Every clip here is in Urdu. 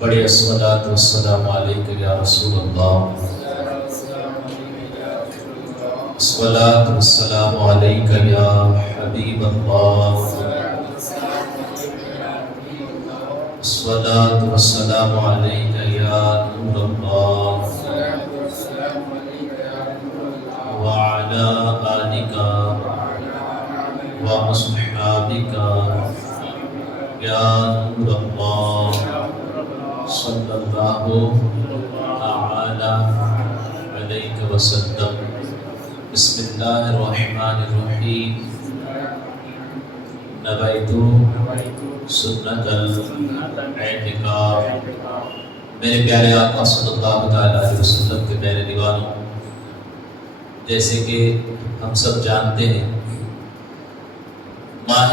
بڑی الصلاۃ والسلام علیک یا رسول اللہ، الصلاۃ والسلام علیک یا حبیب اللہ، الصلاۃ والسلام علیک یا نور اللہ، وعلی آلک واصحابک یا نور اللہ، صلی اللہ تعالی علیہ وسلم۔ بسم اللہ الرحمن الرحیم۔ نویت سنت الاعتکاف۔ میرے پیارے آقا صلی اللہ تعالی علیہ وسلم کے پیارے دیوانوں، جیسے کہ ہم سب جانتے ہیں ماہ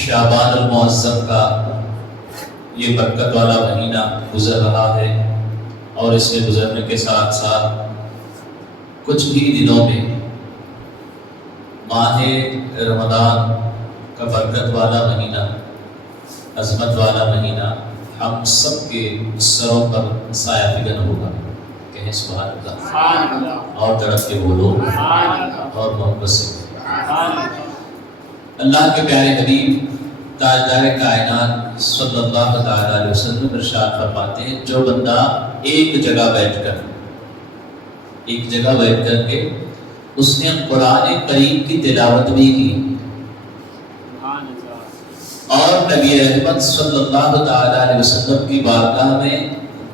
شعبان المعظم کا یہ برکت والا مہینہ گزر رہا ہے، اور اس میں گزرنے کے ساتھ ساتھ کچھ ہی دنوں میں ماہ رمضان کا برکت والا مہینہ، عظمت والا مہینہ ہم سب کے سروں پر سایہ فگن ہوگا۔ کہیں سبحان اللہ، اور تڑپ کے بولو اور محبت سے۔ اللہ کے پیارے حبیب تاجدار کائنات صلی اللہ تعالی علیہ وسلم ارشاد فرماتے ہیں، جو بندہ ایک جگہ بیٹھ کر کے اس نے قرآن کریم کی تلاوت بھی کی اور نبی رحمت صلی اللہ تعالی علیہ وسلم کی بارگاہ میں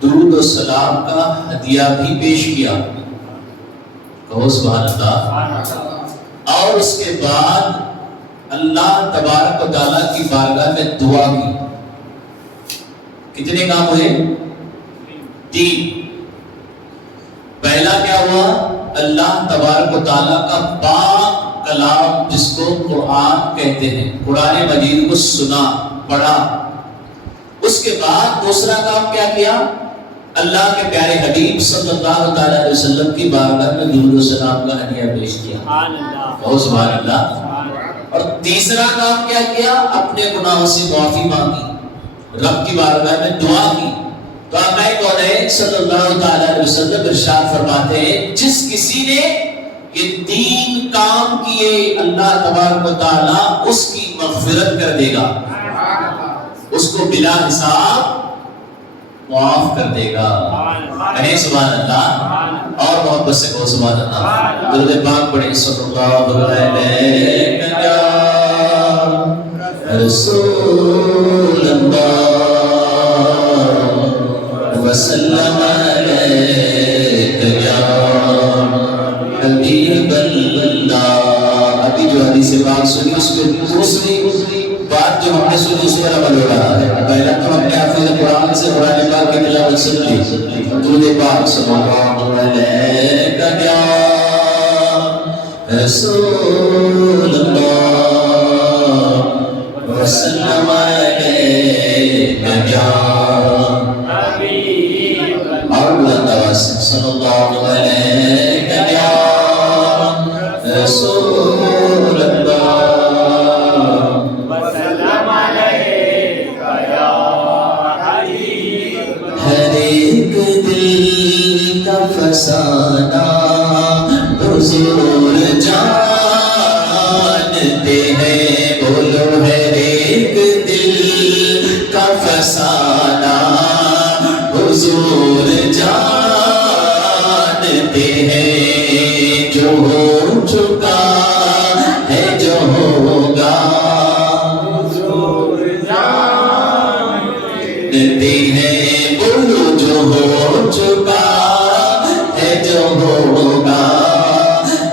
درود و سلام کا ہدیہ بھی پیش کیا، کہو سبحان اللہ، اور اس کے بعد اللہ تبارک و تعالیٰ کی بارگاہ میں دعا کی، کتنے کام ہوئے؟ 3۔ پہلا کیا ہوا؟ اللہ تبارک و تعالیٰ کا پاک کلام جس کو قرآن کہتے ہیں، قرآن مجید کو سنا، پڑھا۔ اس کے بعد دوسرا کام کیا کیا؟ اللہ کے پیارے حبیب صلی اللہ تعالی علیہ وسلم کی بارگاہ میں درود و سلام کا ہدیہ پیش کیا، کہو سبحان اللہ۔ اور تیسرا کام کیا کیا؟ اپنے گناہوں سے معافی مانگی، رب کی بارگاہ میں دعا کی۔ تو آقا کونین صلی اللہ تعالی علیہ وسلم ارشاد فرماتے ہیں، جس کسی نے یہ 3 کام کیے اللہ تبارک و تعالی اس کی مغفرت کر دے گا، اس کو بلا حساب معاف کر دے گا۔ کہیں سبحان اللہ، اور محبت سے کہو سبحان اللہ۔ درود پاک پڑھیں، صلی اللہ علیہ رسول اللہ وسلم علیک یا حبیب اللہ۔ ابھی جو حدیث پاک سنی، اس میں دوسری بات جو ہم نے سنی اس پر عمل ہو رہا ہے۔ پہلا تو ہم نے حافظ قرآن سے قرآن پاک کی تلاوت سن لی، درود پاک صلی اللہ علیہ یا رسول اللہ وسلم علیہ یا حبیب، اور بلند آواز سے صلی اللہ علیہ یا رسول اللہ وسلم علیہ یا حبیب۔ ہر ایک دل کا فسانہ حضور جانتے ہیں، بولو ہر ایک دل کا فسانہ حضور جانتے ہیں، جو ہو چکا ہے جو ہوگا حضور جانتے ہیں، بولو جو ہو چکا ہے جو ہوگا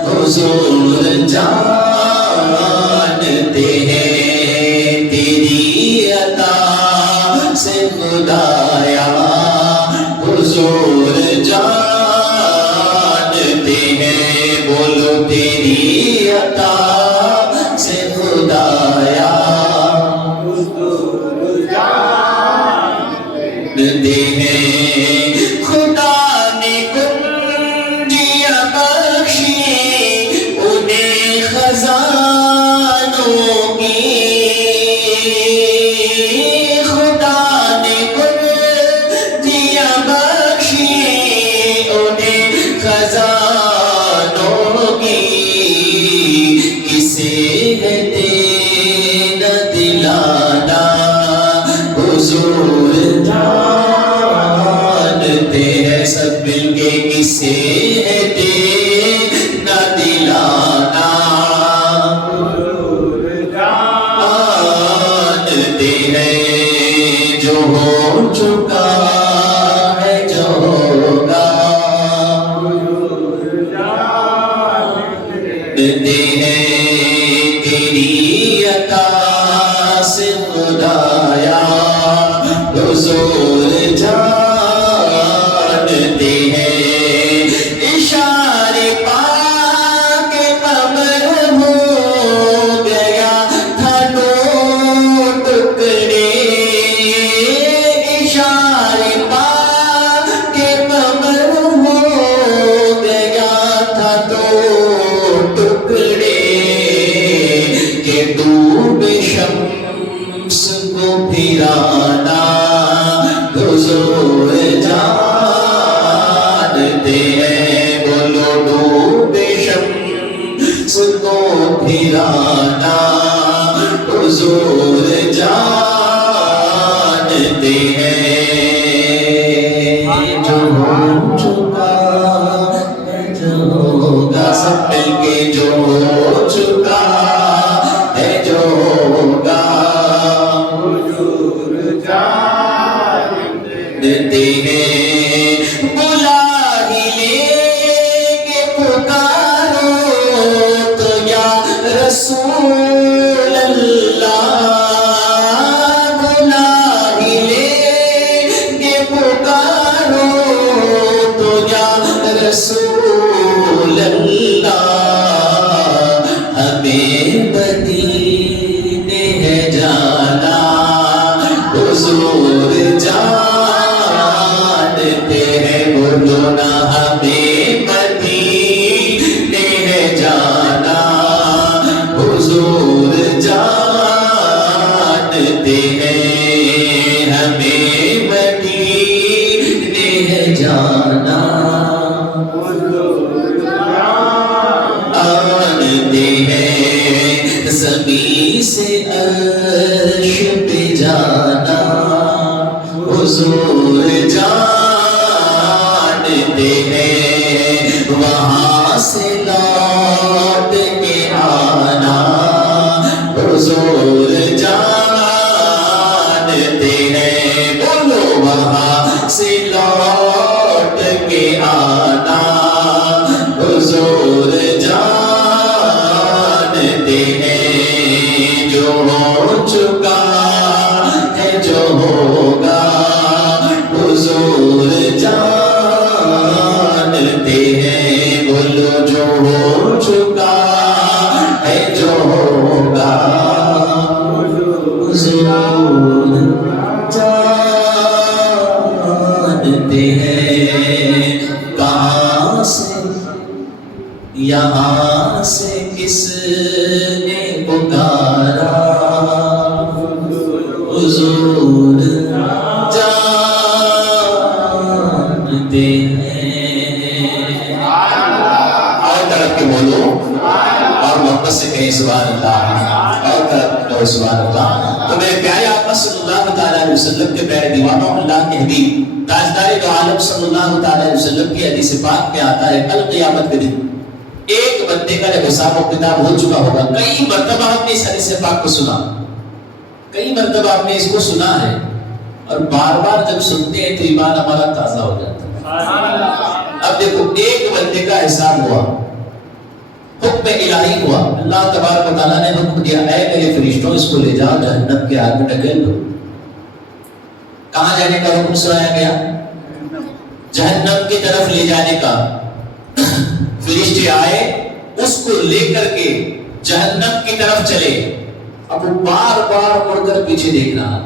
حضور جانتے ہیں، تیری عطا سے خدایا حضور جانتے ہیں، بولو تیری عطا سے خدایا حضور جانتے ہیں، خدا نے کنجیاں بخشی حضور جانتے ہیں سب مل کے کسے دینا دلانا حضور جانتے ہیں جو ہو چکا ہے جو ہوگا حضور جانتے ہیں تیری عطا سے خدایا حضور جانتے ہیں اشارے پاک قمر ہو گیا تھا دو ٹکڑے اشارے پاک قمر ہو گیا تھا دو ٹکڑے کہ ڈوب شمس کو پھرانا حضور جانتے ہیں بولو ڈوب شمس کو پھرانا حضور جانتے ہیں جو ہو چکا ہے جو ہوگا سب مل کے جو ہو چکا ہے جو ہوگا حضور جانتے ہیں بلا ہی لیں گے پکارو تو یا رسول اللہ بلا ہی لیں گے پکارو تو یا رسول اللہ ہمیں مدینے ہے جانا حضور جانتے ہیں بولو نا ہمیں مدینے ہے جانا حضور جانتے ہیں ہمیں مدینے ہے جانا آنتے ہیں زمین سے عرش پہ جانا حضور جانتے ہیں وہاں سے لوٹ کے آنا حضور جانتے ہیں بولو وہاں سے لوٹ کے آنا حضور جانتے ہیں جو ہو چکا ہے جو ہوگا حضور جانتے ہیں بولو جو ہو چکا ہے جو ہوگا حضور جانتے ہیں کہاں سے یہاں سے کس نے پکارا حضور جانتے ہیں اور طرف کے بولو اور محبت سے کہیں سبحان اللہ اور طرف کہو سبحان اللہ تو میرے پیارے آقا صلی اللہ تعالیٰ علیہ وسلم کے پیارے دیوانوں اللہ کے حبیب تاجدار دو عالم صلی اللہ تعالیٰ علیہ وسلم کی حدیث پاک میں آتا ہے کل قیامت کے دن ایک بندے کا جب حساب و کتاب ہو چکا ہوگا کئی مرتبہ ہم نے اس حدیث پاک کو سنا کئی مرتبہ آپ نے اس کو سنا ہے اور بار بار جب سنتے ہیں تو ایمان ہمارا تازہ ہو جاتا ہے اب دیکھو ایک بندے کا حساب ہوا حکم الہی ہوا اللہ تبارک و تعالیٰ نے حکم دیا اے میرے فرشتوں اس کو لے جاؤ جہنم کے آگ میں ڈھکیل دو کہاں جانے کا حکم سنایا گیا جہنم کی طرف لے جانے کا فرشتے آئے اس کو لے کر کے جہنم کی طرف چلے اب وہ بار بار مڑ کر پیچھے دیکھ رہا ہے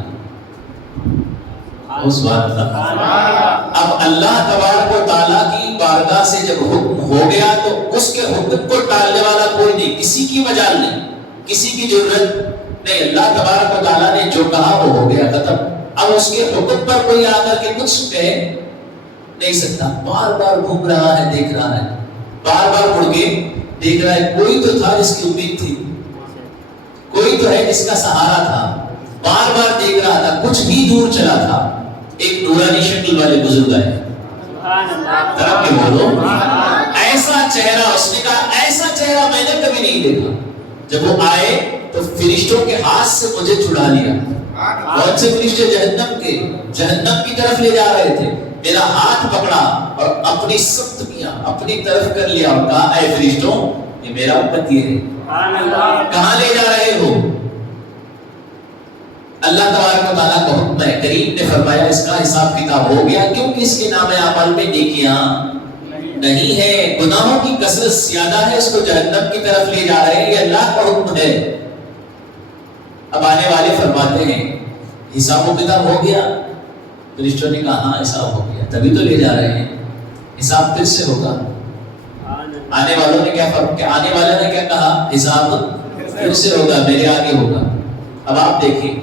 اب اللہ تبارک و تعالیٰ کی بارگاہ سے جب حکم ہو گیا تو اس کے حکم کو ٹالنے والا کوئی نہیں کسی کی مجال نہیں کسی کی ضرورت نہیں اللہ تبارک و تعالیٰ نے جو کہا وہ ہو گیا ختم اب اس کے حکم پر کوئی آ کر کے کچھ کہے نہیں سکتا بار بار گھوم رہا ہے دیکھ رہا ہے بار بار مڑ کے دیکھ رہا ہے کوئی تو تھا جس کی امید تھی کوئی تو ہے جس کا سہارا تھا بار بار دیکھ رہا تھا. کچھ ہی دور چلا تھا, ایک نورانی شکل والے بزرگ آئے. طرف کے بولو, ایسا چہرہ, اس نے کہا ایسا چہرہ میں نے کبھی نہیں دیکھا. جب وہ آئے تو فرشتوں کے ہاتھ سے مجھے چھڑا لیا. بہت سے فرشتے جہنم کی طرف لے جا رہے تھے, میرا ہاتھ پکڑا اور اپنی سخت کیا, اپنی طرف کر لیا اور کہا اے فرشتوں, یہ میرا امتی ہے, کہاں لے جا رہے ہو؟ اللہ تبارک و تعالیٰ کا حکم ہے. کریم نے فرمایا اس کا حساب کتاب ہو گیا, کیونکہ اس کے نام اعمال میں نیکیاں نہیں ہے, گناہوں کی کثرت زیادہ ہے, اس کو جہنم کی طرف لے جا رہے ہیں, یہ اللہ کا حکم ہے. اب آنے والے فرماتے ہیں حساب و کتاب ہو گیا. فرشتوں نے کہا ہاں حساب ہو گیا, تبھی تو لے جا رہے ہیں, حساب پھر سے ہوگا. آنے والوں نے آنے والے نے کیا کہا, حساب پھر سے ہوگا, میرے آگے ہوگا. اب آپ دیکھیں,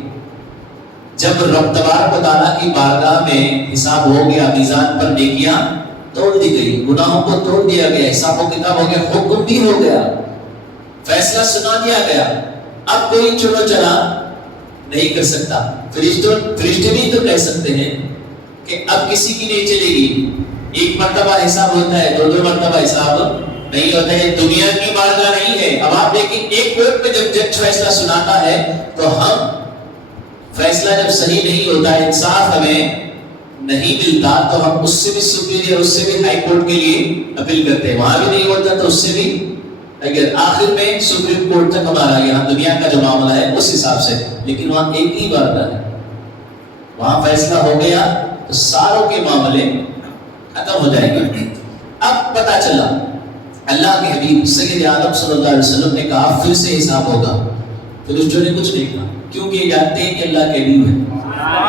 جب رب تبارک و تعالیٰ کی بارگاہ میں حساب ہو گیا, میزان پر نیکیاں توڑ دی گئی, گناہوں کو توڑ دیا گیا, حساب و کتاب ہو گیا, حکم بھی ہو گیا, فیصلہ سنا دیا گیا. اب کوئی چلو چلا نہیں کر سکتا. فرشتے بھی تو کہہ سکتے ہیں کہ اب کسی کی نہیں چلے گی, ایک مرتبہ حساب ہوتا ہے, دو مرتبہ حساب نہیں ہوتا ہے, دنیا کی بارگاہ نہیں ہے. اب آپ دیکھیں ایک کوٹ پہ جب جج فیصلہ سناتا ہے تو ہم فیصلہ جب صحیح نہیں ہوتا, انصاف ہمیں نہیں ملتا, تو ہم اس سے بھی سپیریئر, اس سے بھی ہائی کورٹ کے لیے اپیل کرتے ہیں. وہاں بھی نہیں ہوتا تو اس سے بھی, اگر آخر میں سپریم کورٹ تک ہمارا یہاں دنیا کا جو معاملہ ہے اس حساب سے, لیکن وہاں ایک ہی بارگاہ ہے, وہاں فیصلہ ہو گیا تو ساروں کے معاملے ختم ہو جائیں گے. اب پتہ چلا اللہ کے حبیب سید عالم صلی اللہ علیہ وسلم نے کہا پھر سے حساب ہوگا. فرشتوں نے کچھ نہیں کہا, کیونکہ یہ جانتے ہیں کہ اللہ کے حبیب ہے.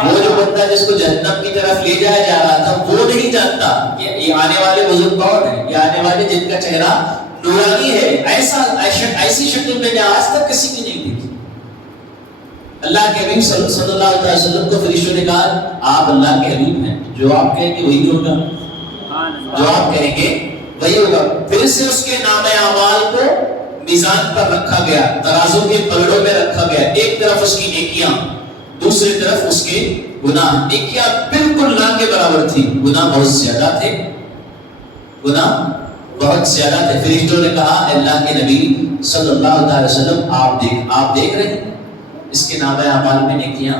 وہ جو بندہ جس کو جہنم کی طرف لے جایا جا رہا تھا وہ نہیں جانتا یہ آنے والے بزرگ کون ہیں, یہ آنے والے جن کا چہرہ نورانی ہے. ایسی شکل میں نے آج تک کسی کی نہیں دیکھی. اللہ کے حبیب صلی اللہ علیہ وسلم کو فرشتوں نے کہا آپ اللہ کے حبیب ہیں, جو آپ کہیں گے وہی ہوگا, جو آپ کہیں گے وہی ہوگا. پھر سے اس کے نام اعمال کو میزان پر رکھا گیا, ترازو کے پلڑوں میں رکھا گیا. ایک طرف اس کی نیکیاں, دوسری طرف اس کے گناہ. نیکیاں بالکل نہ کے برابر تھی, گناہ بہت زیادہ تھے, گناہ بہت زیادہ تھے. فرشتوں نے کہا اللہ کے نبی صلی اللہ علیہ وسلم آپ دیکھ رہے ہیں اس کے نام اعمال میں نیکیاں,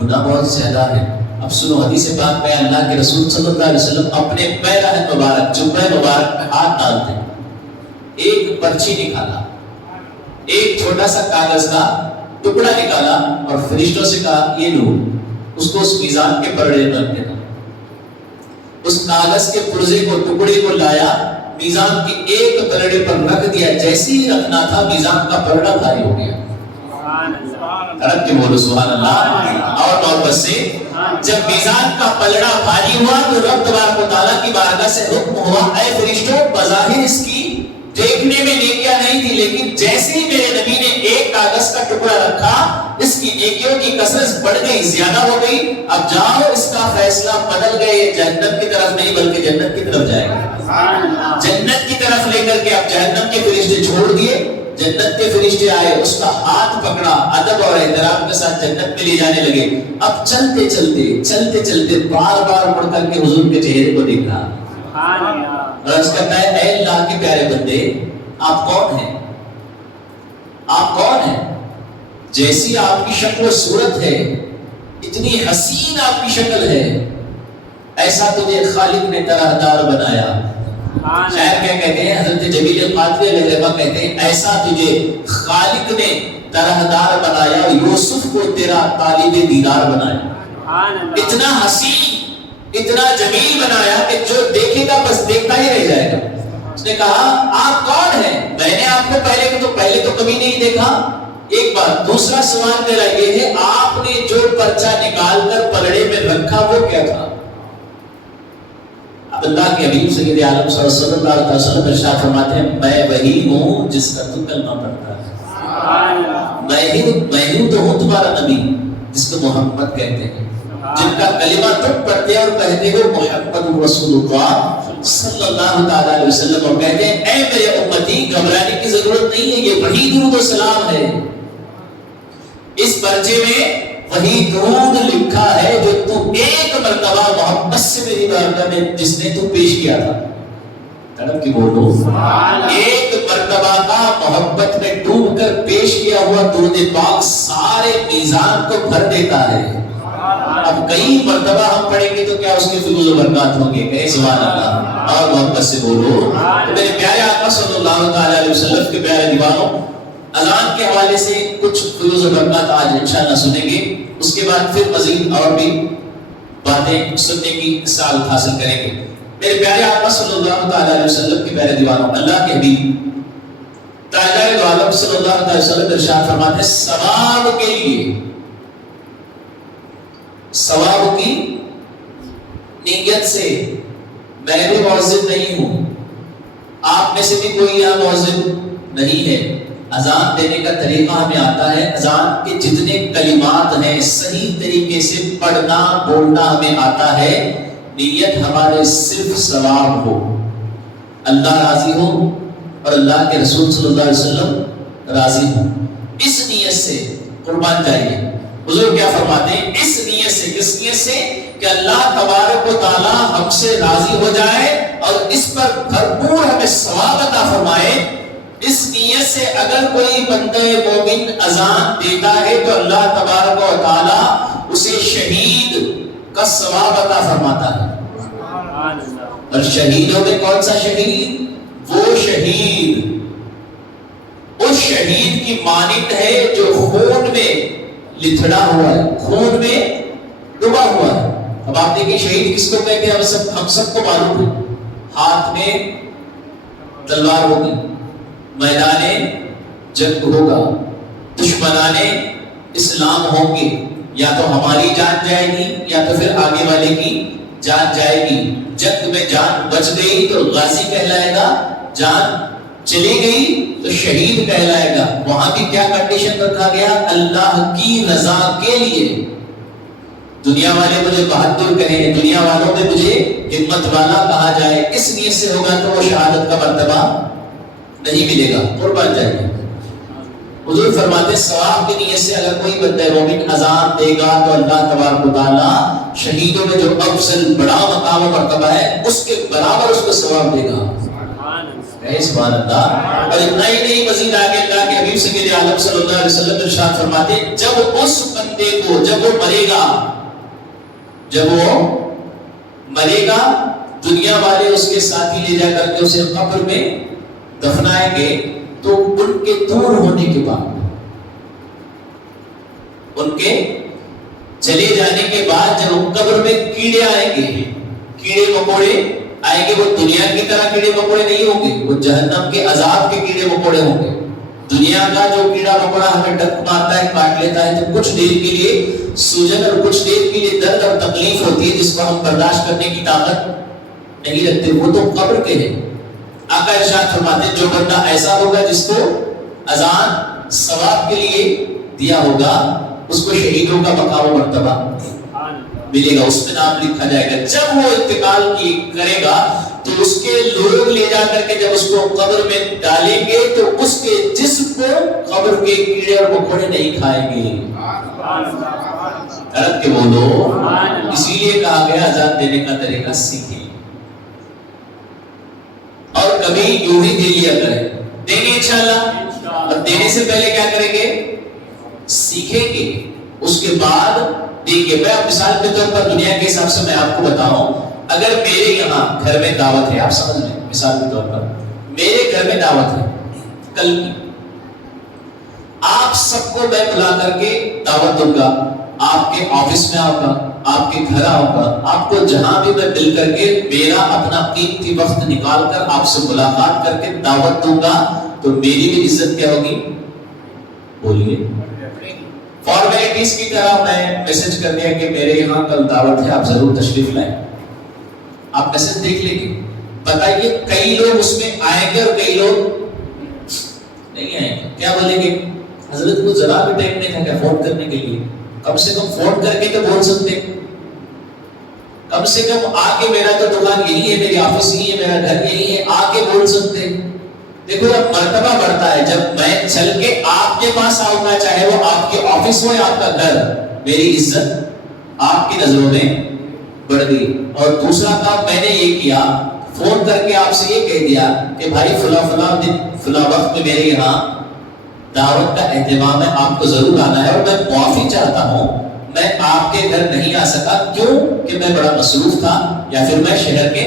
گناہ بہت زیادہ ہے. اب سنو حدیث پاک میں اللہ کے رسول صلی اللہ علیہ وسلم اپنے پیراہن مبارک, جبہ مبارک میں ہاتھ ڈالتے, ایک پرچی نکالا, ایک چھوٹا سا کاغذ کا ٹکڑا نکالا اور فرشتوں سے کہا یہ لو, اس کو اس میزان کے پلڑے میں رکھ دینا. اس کاغذ کے پرزے کو, ٹکڑے کو لایا, میزان کے ایک پلڑے پر رکھ دیا. جیسے ہی رکھنا تھا میزان کا پلڑا بھاری ہو گیا. رکھ کے بولو سبحان اللہ. اور نوبت سے جب میزان کا پلڑا بھاری ہوا تو رب تبارک و تعالیٰ کی بارگاہ سے حکم ہوا اے فرشتوں, بظاہر اس کی دیکھنے میں نیکیاں نہیں تھی, لیکن جیسے ہی میرے نبی نے ایک کاغذ کا ٹکڑا رکھا اس کی نیکیوں کی کثرت بڑھ گئی, زیادہ ہو گئی. اب جاؤ اس کا فیصلہ بدل گئے, یہ جہنم کی طرف نہیں بلکہ جنت کی طرف جائے گا. جنت کی طرف لے کر کے اب جہنم کے فرشتے چھوڑ دیے, جنت کے فرشتے آئے, اس کا ہاتھ پکڑا, ادب اور احترام کے ساتھ جنت میں لے جانے لگے. اب چلتے چلتے بار بار مڑ کر کے حضور کے چہرے کو دیکھ رہا, عرض کرتا ہے اے اللہ کے پیارے بندے آپ کون ہیں, آپ کون ہیں؟ جیسی آپ کی شکل و صورت ہے, اتنی حسین آپ کی شکل ہے, ایسا تجھے خالق نے طرحدار بنایا. شاعر کیا کہتے ہیں, حضرت جمیل قادری علیہ الرحمہ کہتے ہیں ایسا تجھے خالق نے طرحدار بنایا, یوسف کو تیرا طالب دیدار بنایا. اتنا حسین, اتنا جمیل بنایا کہ جو دیکھے گا بس دیکھتا ہی رہ جائے گا. اس نے کہا آپ کون ہیں, میں نے آپ کو پہلے تو کبھی نہیں دیکھا. ایک بات, دوسرا سوال میرا یہ ہے آپ نے جو پرچہ نکال کر پلڑے میں رکھا وہ کیا تھا؟ اب اللہ کے حبیب سید عالم صلی اللہ علیہ وسلم ارشاد فرماتے ہیں میں وہی ہوں جس کا تو کلمہ پڑھتا ہے. میں ہوں تو ہوں تمہارا نبی جس کو محمد کہتے ہیں, جن کا کلمہ تم پڑھتے اور کہتے ہو محمد رسول اللہ صلی اللہ علیہ وسلم, اور کہتے ہیں اے میرے امتی گھبرانے کی ضرورت نہیں ہے, یہ وحی درود و سلام ہے. اس پرچے میں وہی درود لکھا ہے جو تو ایک مرتبہ محبت سے میری بارگاہ میں جس نے تو پیش کیا تھا. تڑپ کی بولو, ایک مرتبہ کا محبت میں ڈوب کر پیش کیا ہوا درود پاک سارے میزان کو بھر دیتا ہے. اب کئی مرتبہ ہم پڑھیں گے تو کیا اس کے فیوز و برکات ہوں گے. کہیں سبحان اللہ اور محبت سے بولو. تو میرے پیارے آقا صلی اللہ تعالی علیہ وسلم کے پیارے دیوانوں, اذان کے حوالے سے کچھ فیوز و برکات آج انشاءاللہ سنیں گے. اس کے بعد پھر مزید اور بھی باتیں سننے کی سعادت حاصل کریں گے. میرے پیارے آقا صلی اللہ تعالی علیہ وسلم کے پیارے دیوانوں, اللہ کے حبیب تاجدار دو عالم صلی اللہ تعالی وسلم ارشاد فرماتے ہیں ثواب کے لیے, ثواب کی نیت سے میں بھی مؤذن نہیں ہوں, آپ میں سے بھی کوئی یہاں مؤذن نہیں ہے. اذان دینے کا طریقہ ہمیں آتا ہے, اذان کے جتنے کلمات ہیں صحیح طریقے سے پڑھنا بولنا ہمیں آتا ہے. نیت ہمارے صرف ثواب ہو, اللہ راضی ہو اور اللہ کے رسول صلی اللہ علیہ وسلم راضی ہو, اس نیت سے قربان جائیے. حضور کیا فرماتے ہیں, اس نیت سے, کس نیت سے کہ اللہ تبارک و تعالی ہم سے راضی ہو جائے اور اس پر بھرپور ہمیں ثواب عطا فرمائے. اس نیت سے اگر کوئی بندہ مومن اذان دیتا ہے تو اللہ تبارک و تعالی اسے شہید کا ثواب عطا فرماتا ہے. اور شہیدوں میں کون سا شہید؟ وہ شہید اس شہید کی مانند ہے جو خون میں لتھڑا ہوا ہے, خون میں ڈوبا ہوا ہے. اب آپ دیکھیں شہید کس کو کہتے ہیں, ہم سب کو معلوم ہے. ہاتھ میں تلوار ہوگی, میدان جنگ ہوگا, دشمنان اسلام ہوں گے, یا تو ہماری جان جائے گی یا تو پھر آگے والے کی جان جائے گی. جنگ میں جان بچ گئی تو غازی کہلائے گا, جان چلی گئی تو شہید کہلائے گا. وہاں بھی کیا کنڈیشن رکھا گیا, اللہ کی رضا کے لیے. دنیا والے مجھے بہادر کہیں, دنیا والوں میں مجھے ہمت والا کہا جائے, اس نیت سے ہوگا تو وہ شہادت کا مرتبہ نہیں ملے گا. قربان جائے. حضور فرماتے ثواب کی نیت سے اگر کوئی بندہ مومن اذان دے گا تو اللہ تبارک و تعالی شہیدوں میں جو افضل بڑا مقام و مرتبہ ہے اس کے برابر اس کو ثواب دے گا. سبحان اللہ. اور اتنا ہی نہیں, مزید آگے اللہ کے حبیب سید عالم صلی اللہ علیہ وسلم ارشاد فرماتے ہیں جب اس بندے کو, جب وہ مرے گا, جب وہ مرے گا دنیا والے اس کے ساتھی لے جا کر کے اسے قبر میں دفنائیں گے, تو ان کے دور ہونے کے بعد, ان کے چلے جانے کے بعد جب قبر میں کیڑے آئیں گے, کیڑے مکوڑے آئیں گے, وہ دنیا کی طرح کیڑے مکوڑے نہیں ہوں گے, وہ جہنم کے عذاب کے کیڑے مکوڑے ہوں گے. دنیا کا جو کیڑا مکوڑا ہمیں ڈک مارتا ہے, کاٹ لیتا ہے, تو کچھ دیر کے لیے سوجن اور کچھ دیر کے لیے درد اور تکلیف ہوتی ہے جس کو ہم برداشت کرنے کی طاقت نہیں رکھتے, وہ تو قبر کے ہیں. آقا ارشاد فرماتے ہیں جو بندہ ایسا ہوگا جس کو اذان ثواب کے لیے دیا ہوگا اس کو شہیدوں کا مقام و مرتبہ ملے گا, اس میں نام لکھا جائے گا. جب وہ انتقال کرے گا تو اس کے لوگ لے جا کر کے جب اس کو قبر میں ڈالیں گے تو اس کے جسم کو قبر کے کیڑے اور مکوڑے نہیں کھائیں گے. عرب کے بولو. اسی لیے کہا گیا اذان دینے کا طریقہ سیکھیں اور کبھی یوں ہی دے لیا کریں. دیں گے انشاءاللہ, اور دینے سے پہلے کیا کریں گے, سیکھیں گے, اس کے بعد دیں گے. میں مثال کے طور پر دنیا کے حساب سے میں آپ کو بتاؤں, اگر میرے یہاں گھر میں دعوت ہے, آپ سمجھ لیں, مثال کے طور پر میرے گھر میں دعوت ہے کل کی, آپ سب کو میں بلا کر کے دعوت دوں گا, آپ کے آفس میں آؤں گا, آپ کے گھر آؤں گا, آپ کو جہاں بھی میں مل کر کے میرا اپنا قیمتی وقت نکال کر آپ سے ملاقات کر کے دعوت دوں گا, تو میری بھی عزت کیا ہوگی, بولیے. فارمیلٹیز کی طرح میں میسج کر دیا کہ میرے یہاں کل دعوت ہے, آپ ضرور تشریف لائیں. آپ میسج دیکھ لیں گے, بتائیے کئی لوگ اس میں آئیں گے اور کئی لوگ نہیں آئیں گے. کیا بولیں گے, حضرت کو ذرا بھی ٹائم نہیں تھا کیا فون کرنے کے لیے, کم سے کم فون کر کے تو بول سکتے, کم سے کم آ کے میرا تو دکان یہی ہے, میری آفس یہی ہے, میرا گھر یہی ہے, آ کے بول سکتے. دیکھو جب مرتبہ بڑھتا ہے، جب میں چل کے آپ کے پاس آؤں گا، چاہے وہ آپ کے آفس ہو یا آپ کا گھر، میری عزت آپ کی نظروں میں بڑھ گئی۔ اور دوسرا کام میں نے یہ کیا، فون کر کے آپ سے یہ کہہ دیا کہ بھائی فلاں دن فلاں وقت میں میرے یہاں دعوت کا اہتمام ہے، آپ کو ضرور آنا ہے، اور میں معافی چاہتا ہوں میں آپ کے گھر نہیں آ سکا، کیوں کہ میں بڑا مصروف تھا یا پھر میں شہر کے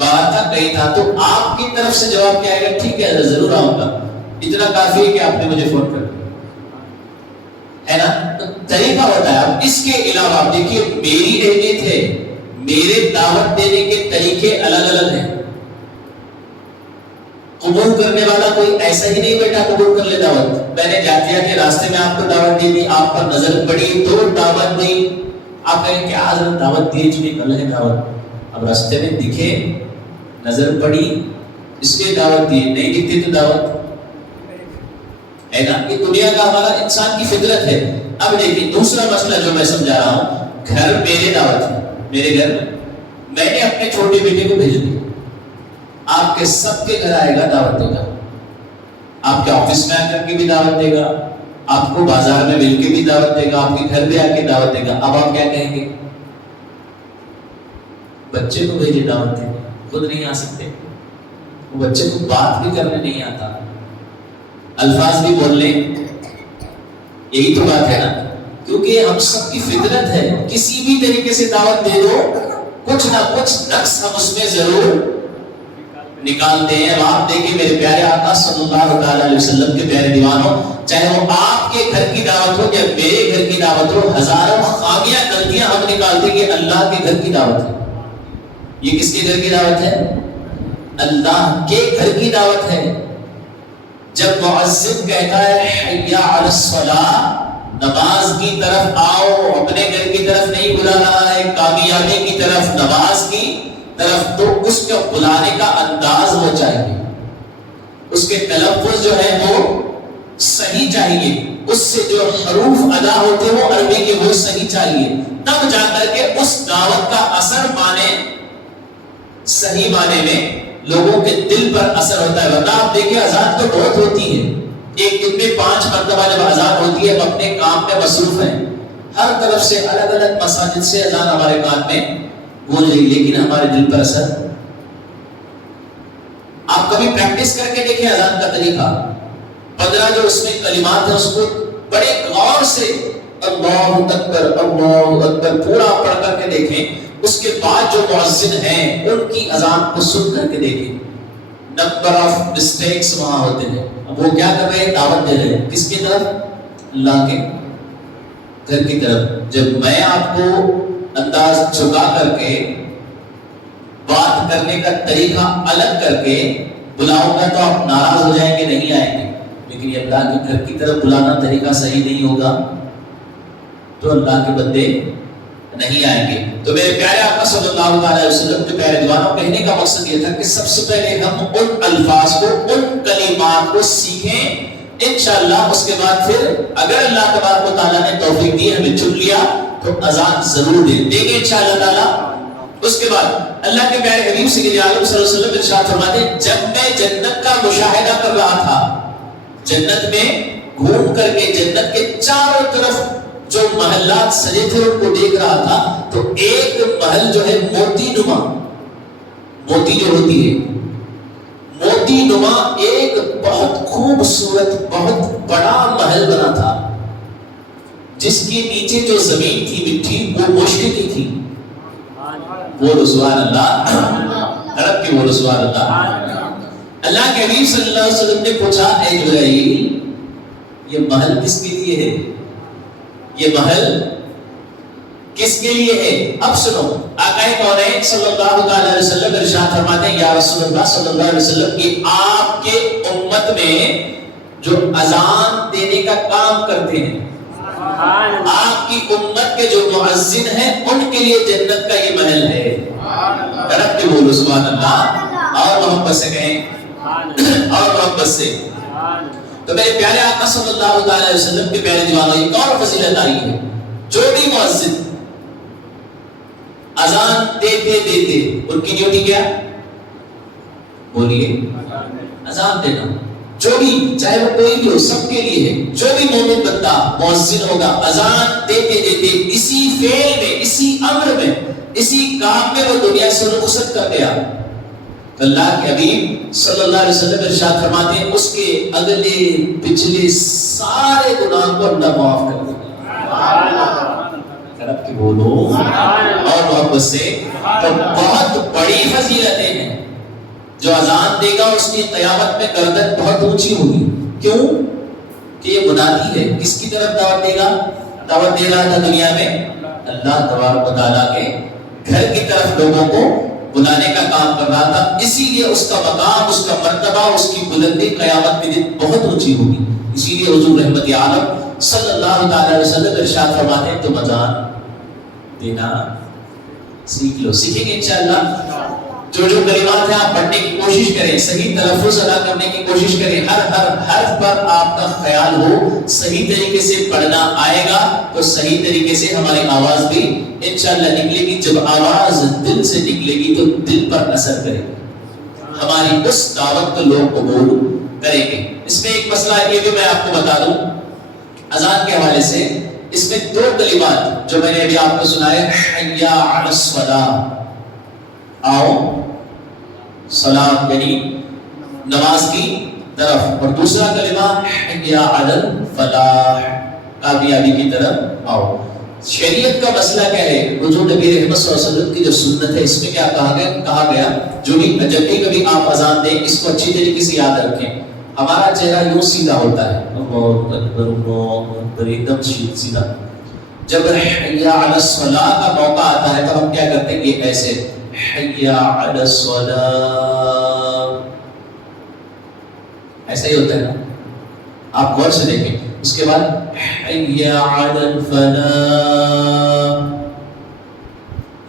باہر تھا، کہیں تھا۔ تو آپ کی طرف سے جواب کیا آئے گا؟ ٹھیک ہے ضرور آؤں گا، اتنا کافی ہے کہ آپ نے مجھے فون کر دیا، ہے نا؟ تو طریقہ ہوتا ہے۔ اب اس کے علاوہ آپ دیکھیے میری اہمیت ہے، میرے دعوت دینے کے طریقے الگ الگ ہیں۔ قبول کرنے والا کوئی ایسا ہی نہیں بیٹا قبول کر لے دعوت، میں نے جاتے جاتے راستے میں آپ کو دعوت دے دی، آپ پر نظر پڑی تو دعوت دی، آپ کہیں کیا حضرت دعوت دی چلی کل ہے دعوت، اب راستے میں دکھے نظر پڑی اس لیے دعوت دی، نہیں دکھتی تو دعوت ہے نا؟ یہ دنیا کا ہمارا انسان کی فطرت ہے۔ اب دیکھیں دوسرا مسئلہ جو میں سمجھا رہا ہوں، گھر میرے دعوت ہے، میرے گھر میں نے اپنے چھوٹے بیٹے کو بھیج دیا، آپ کے سب کے گھر آئے گا، دعوت دے گا، آپ کے آفس میں آ کر کے بھی دعوت دے گا، آپ کو بازار میں مل کے بھی دعوت دے گا، آپ کے گھر میں آ کے دعوت دے گا۔ اب آپ کیا کہیں گے؟ بچے کو بھیجے دعوت دے، خود نہیں آ سکتے، وہ بچے کو بات بھی کرنے نہیں آتا، الفاظ بھی بول لیں، یہی تو بات ہے نا، کیونکہ ہم سب کی فطرت ہے، کسی بھی طریقے سے دعوت دے دو کچھ نہ کچھ نقص ہم اس میں ضرور نکالتے ہیں۔ اب آپ دیکھیں میرے پیارے آقا صلی اللہ علیہ وسلم کے پیارے دیوانوں، چاہے وہ آپ کے گھر کی دعوت ہو یا میرے گھر کی دعوت ہو، ہزاروں خامیاں غلطیاں ہم نکالتے کہ اللہ کے گھر کی دعوت ہے۔ یہ کس کے گھر کی دعوت ہے؟ اللہ کے گھر کی دعوت ہے۔ جب مؤذن کہتا ہے حی علی الصلاۃ، نماز کی طرف آؤ، اپنے گھر کی طرف نہیں بلا رہا ہے، کامیابی کی طرف، نماز کی طرف، تو اس کو بلانے کا انداز وہ چاہیے، اس کے تلفظ جو ہے وہ صحیح چاہیے، اس سے جو حروف ادا ہوتے ہیں وہ عربی کے وہ صحیح چاہیے، تب جا کر کے اس دعوت کا اثر صحیح معنی میں لوگوں کے دل پر اثر ہوتا ہے۔ ورنہ آپ دیکھیں اذان تو بہت ہوتی ہے، ایک دن میں 5 مرتبہ جب اذان ہوتی ہے، ہم اپنے کام میں مصروف ہیں، ہر طرف سے الگ الگ مساجد سے اذان ہمارے کان میں گونج رہی، لیکن ہمارے دل پر اثر۔ آپ کبھی پریکٹس کر کے دیکھیں اذان کا طریقہ، 15 جو اس میں کلمات ہیں اس کو بڑے غور سے اللہ اکبر پورا پڑھ کر کے دیکھیں، اس کے بعد جو مؤذن ہیں ان کی اذان کو سن کر کے دیکھیں، نمبر آف مسٹیکس وہاں ہوتے ہیں۔ اب وہ کیا کر رہے ہیں؟ دعوت دے رہے ہیں، کس کی طرف؟ اللہ کے گھر کی طرف۔ جب میں آپ کو انداز جھکا کر کے بات کرنے کا طریقہ الگ کر کے بلاؤں گا تو آپ ناراض ہو جائیں گے، نہیں آئیں گے، لیکن یہ اللہ کے گھر کی طرف بلانا طریقہ صحیح نہیں ہوگا تو اللہ کے بندے نہیں آئیں گے۔ تو میرے پیارے آقا صلی اللہ علیہ وسلم کے پیارے دیوانوں، کہنے کا مقصد یہ تھا کہ سب سے پہلے ہم ان الفاظ کو، ان کلمات کو سیکھیں، انشاءاللہ اس کے بعد پھر اگر اللہ تبارک و تعالیٰ نے توفیق دی، ہمیں چن لیا تو اذان ضرور دیں گے انشاءاللہ تعالیٰ۔ اس کے بعد اللہ کے پیارے حبیب صلی اللہ علیہ وسلم ارشاد فرماتے ہیں، جب میں جنت کا مشاہدہ کر رہا تھا، جنت میں گھوم کر کے جنت کے چاروں طرف جو محلات سجے تھے ان کو دیکھ رہا تھا، تو ایک محل جو ہے موتی نما، موتی جو ہوتی ہے موتی نما، ایک بہت خوبصورت بہت بڑا محل بنا تھا، جس کے نیچے جو زمین تھی مٹی وہ مشک کی تھی۔ وہ سبحان اللہ، عرب کی وہ سبحان اللہ۔ اللہ کے حبیب صلی اللہ علیہ وسلم نے پوچھا، اے جبرائیل یہ محل کس کے لیے ہے؟ یہ محل کس کے لیے ہے؟ اب سنو، آقا کونین صلی اللہ علیہ وسلم ارشاد فرماتے ہیں، یا رسول اللہ صلی اللہ علیہ وسلم کہ آپ کے امت میں جو اذان دینے کا کام کرتے ہیں، آپ کی امت کے جو مؤذن ہیں، ان کے لیے جنت کا یہ محل ہے۔ رب کے بولو سبحان اللہ، اور محبت سے کہیں، اور محبت سے۔ تو میرے پیارے آقا صلی اللہ علیہ وسلم کے پیارے دیوانوں، ایک اور فضیلت آئی ہے، جو بھی مؤذن اذان دیتے دیتے، ان کی ڈیوٹی کیا؟ بولیے، اذان دینا جو بھی چاہے وہ کوئی بھی ہو سب کے لیے ہے. جو بھی مومن بندہ مؤذن ہوگا اذان دیتے دیتے اسی فعل میں اسی امر میں اسی کام میں وہ دنیا سے رخصت کر گیا تو اللہ کے حبیب صلی اللہ علیہ وسلم ارشاد فرماتے ہیں اس کے اگلے پچھلے سارے گناہ کو اللہ معاف کر دے. رب کی بولو اور محبت سے. تو بہت بڑی فضیلتیں ہیں. جو اذان دے گا اس کی قیامت میں گردن بہت اونچی ہوگی. کیوں کہ یہ منادی ہے. کس کی طرف دعوت دے گا؟ دعوت دے رہا تھا دنیا میں اللہ تبارک و تعالیٰ کے گھر کی طرف لوگوں کو بلانے کا کام کر رہا تھا. اسی لیے اس کا مقام اس کا مرتبہ اس کی بلندی قیامت کے دن بہت اونچی ہوگی. اسی لیے حضور رحمت عالم صلی اللہ تعالی علیہ وسلم ارشاد فرماتے ہیں تم اذان دینا سیکھ لو. سیکھیں گے انشاءاللہ. جو جو کلمات ہیں آپ پڑھنے کی کوشش کریں, صحیح تلفظ ادا کرنے کی کوشش کریں. ہر حرف پر آپ کا خیال ہو. صحیح طریقے سے پڑھنا آئے گا تو صحیح طریقے سے ہماری آواز بھی انشاءاللہ نکلے گی. جب آواز دل سے نکلے گی تو دل پر اثر کرے گی. ہماری اس دعوت کو لوگ قبول کریں گے. اس میں ایک مسئلہ یہ بھی میں آپ کو بتا دوں اذان کے حوالے سے. اس میں دو کلمات جو میں نے ابھی آپ کو سنائے, حی علی الصلاۃ, آؤ صلاۃ یعنی نماز کی طرف, اور دوسرا کلمہ حی علی الفلاح, کامیابی کی طرف آؤ. شریعت کا مسئلہ کیا ہے؟ حضور نبی رحمت صلی اللہ علیہ وسلم کی جو سنت ہے اس میں کیا کہا گیا جو بھی جب بھی کبھی آپ اذان دیں اس کو اچھی طریقے سے یاد رکھیں. ہمارا چہرہ یوں سیدھا ہوتا ہے, اللہ اکبر اللہ اکبر, ایک دم سیدھا. جب حی علی الصلاۃ کا موقع آتا ہے تو ہم کیا کرتے ہیں یہ ایسے حی علی الصلاۃ, ایسا ہی ہوتا ہے نا. آپ غور سے دیکھیں. اس کے بعد حی علی الفلاح,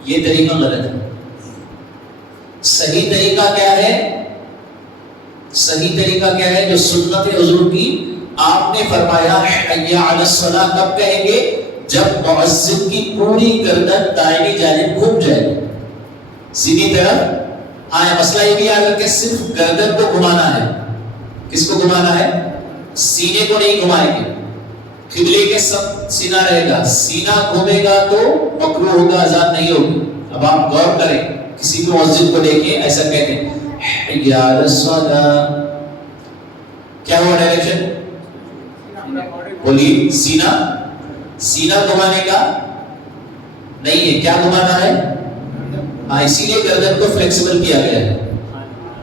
یہ طریقہ غلط ہے. صحیح طریقہ کیا ہے؟ صحیح طریقہ کیا ہے جو سنت حضور کی آپ نے فرمایا حی علی الصلاۃ کب کہیں گے؟ جب مؤذن کی پوری گردن دائنی جانب گھوم جائے سیدھی طرف. ہاں مسئلہ یہ بھی یاد رکھیں صرف گردن کو گھمانا ہے. کس کو گھمانا ہے؟ سینے کو نہیں گھمائیں گے. قبلے کے سب سینہ رہے گا. سینہ گھومے گا تو مکروہ ہوگا, اذان نہیں ہوگی. اب آپ غور کریں کسی بھی مؤذن کو دیکھیں ایسا کہتے ہیں حی علی الصلاۃ, کیا ہوا ڈائریکشن؟ بولیے سینہ. سینہ گھمانے کا نہیں ہے. کیا گھمانا ہے؟ ہاں اسی لیے گردن کو فلیکسیبل کیا گیا ہے.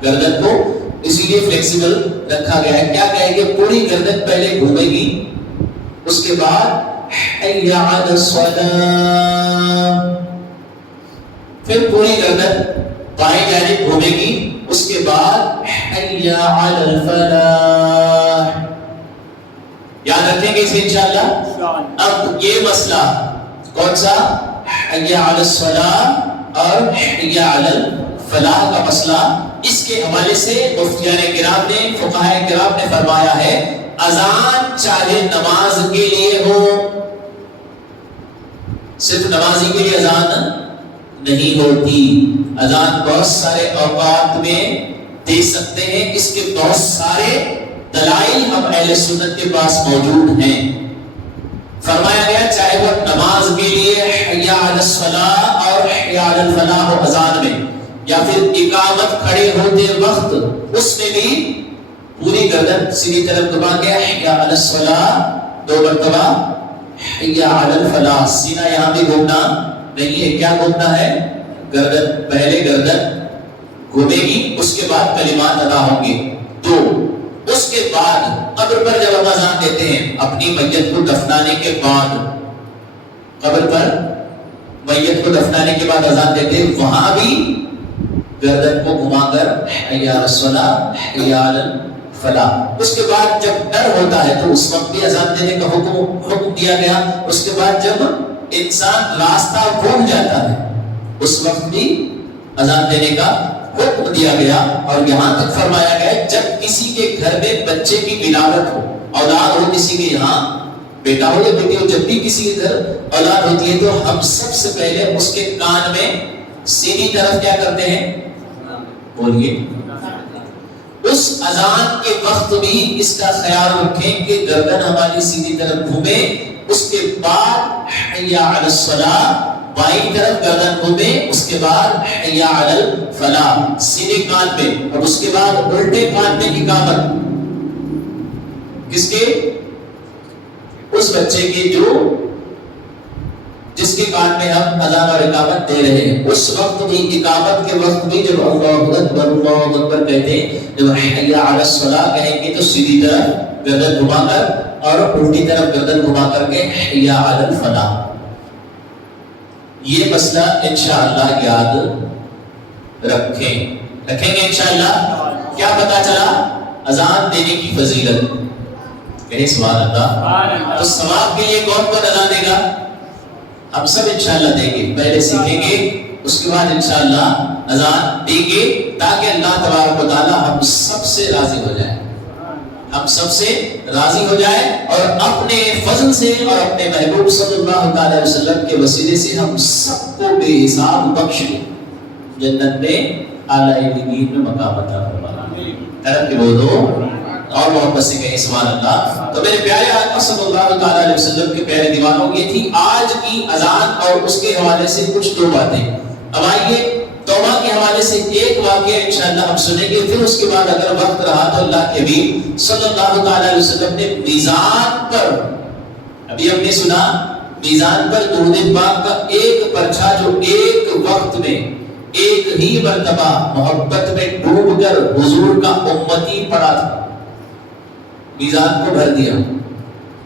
گردن کو اسی لیے فلیکسیبل رکھا گیا ہے. کیا کہیں گے؟ پوری گردن پہلے گھومے گی, اس کے بعد حی علی الصلاۃ, پھر پوری گردن بائیں جانب گھومے گی, اس کے بعد حی علی الفلاح. یاد رکھیں گے اسے انشاءاللہ. اب یہ مسئلہ کون سا؟ حی علی الصلاۃ اور حی علی الفلاح کا مسئلہ. اس کے حوالے سے مفتیان کرام نے فقہاء کرام نے فرمایا ہے اذان چاہے نماز کے لیے ہو, صرف نمازی کے لیے اذان نہیں ہوتی. اذان بہت سارے اوقات میں دے سکتے ہیں. اس کے بہت سارے دلائل ہم اہل سنت کے پاس موجود ہیں. فرمایا گیا چاہے وہ نماز کے لیے حی علی الصلاۃ اور حی علی الفلاح ہو اذان میں, یا پھر اقامت کھڑے ہوتے وقت اس میں بھی پوری گردن سیدھی طرف گھما کے حی علی الصلاۃ 2 مرتبہ حی علی الفلاح. سینہ یہاں بھی گھومنا نہیں ہے. کیا گھومنا ہے؟ گردن. پہلے گردن گھومے گی, اس کے بعد کلمات ادا ہوں گے 2. اس کے بعد قبر پر جب ہم اذان دیتے ہیں اپنی میت کو دفنانے کے بعد, قبر پر میت کو دفنانے کے بعد اذان دیتے ہیں, وہاں بھی گردن کو گھما کر حی علی الصلاۃ حی علی الفلاح. اس کے بعد جب ڈر ہوتا ہے تو اس وقت بھی اذان دینے کا حکم دیا گیا. اس کے بعد جب انسان راستہ بھول جاتا ہے اس وقت بھی اذان دینے کا حکم دیا گیا. اور یہاں تک فرمایا گیا جب کسی کے گھر میں بچے کی ولادت ہو, اولاد ہو کسی کے, یہاں بیٹا ہو یا بیٹی ہو, جب بھی کسی کے گھر اولاد ہوتی ہے تو ہم سب سے پہلے اس کے کان میں سیدھی طرف کیا کرتے ہیں؟ بولیے. اس اس اذان کے وقت بھی اس کا خیال رکھیں کہ گردن ہماری سیدھی طرف گھومے. اس کے بعد حی علی الصلاۃ بائیں طرف گردن گھومے. اس کے بعد حی علی الفلاح سیدھے کان پہ. اور اس کے بعد الٹے کان پہ اقامت. کس کے؟ اس بچے کی جس کے کان میں ہم اذان اور اقامت دے رہے ہیں. اس وقت بھی اقامت کے وقت بھی جب اللہ اکبر کہتے ہیں، جب حی علی الصلاۃ کہیں گے تو سیدھی طرف گردن گھما کر اور الٹی طرف گردن گھما کر کے حی علی الفلاح. یہ مسئلہ انشاءاللہ یاد رکھیں گے انشاءاللہ. کیا پتا چلا؟ اذان دینے کی فضیلت. کہیں سبحان اللہ. تو ثواب کے لیے کون کون اذان دے گا؟ ہم سب انشاءاللہ دیں گے. پہلے سیکھیں گے، اس کے بعد انشاءاللہ اذان دیں گے، تاکہ اللہ تبارک و تعالی ہم سب سے راضی ہو جائے. ہم سب سے راضی ہو جائے اور اپنے فضل سے اور اپنے محبوب صلی اللہ علیہ وسلم کے وسیلے سے ہم سب کو بے حساب بخش لے. جنت میں اعلی علین میں مقام عطا فرمائے. کرم کے بولو اور محبت سے کہیں سبحان اللہ. تو میرے پیارے آقا صلی اللہ علیہ وسلم کے پیارے دیوانوں، یہ تھی آج کی اذان اور اس کے حوالے سے کچھ دو باتیں. اب آئیے توبہ کے حوالے سے ایک واقعہ انشاءاللہ ہم سنیں گے. پھر اس کے بعد اگر وقت رہا تو اللہ کے حبیب صلی اللہ علیہ وسلم نے میزان پر، ابھی ہم نے سنا میزان پر درود پاک کا ایک پرچہ جو ایک وقت میں ایک ہی مرتبہ محبت میں ڈوب کر حضور کا امتی پڑا تھا، میزان کو بھر دیا.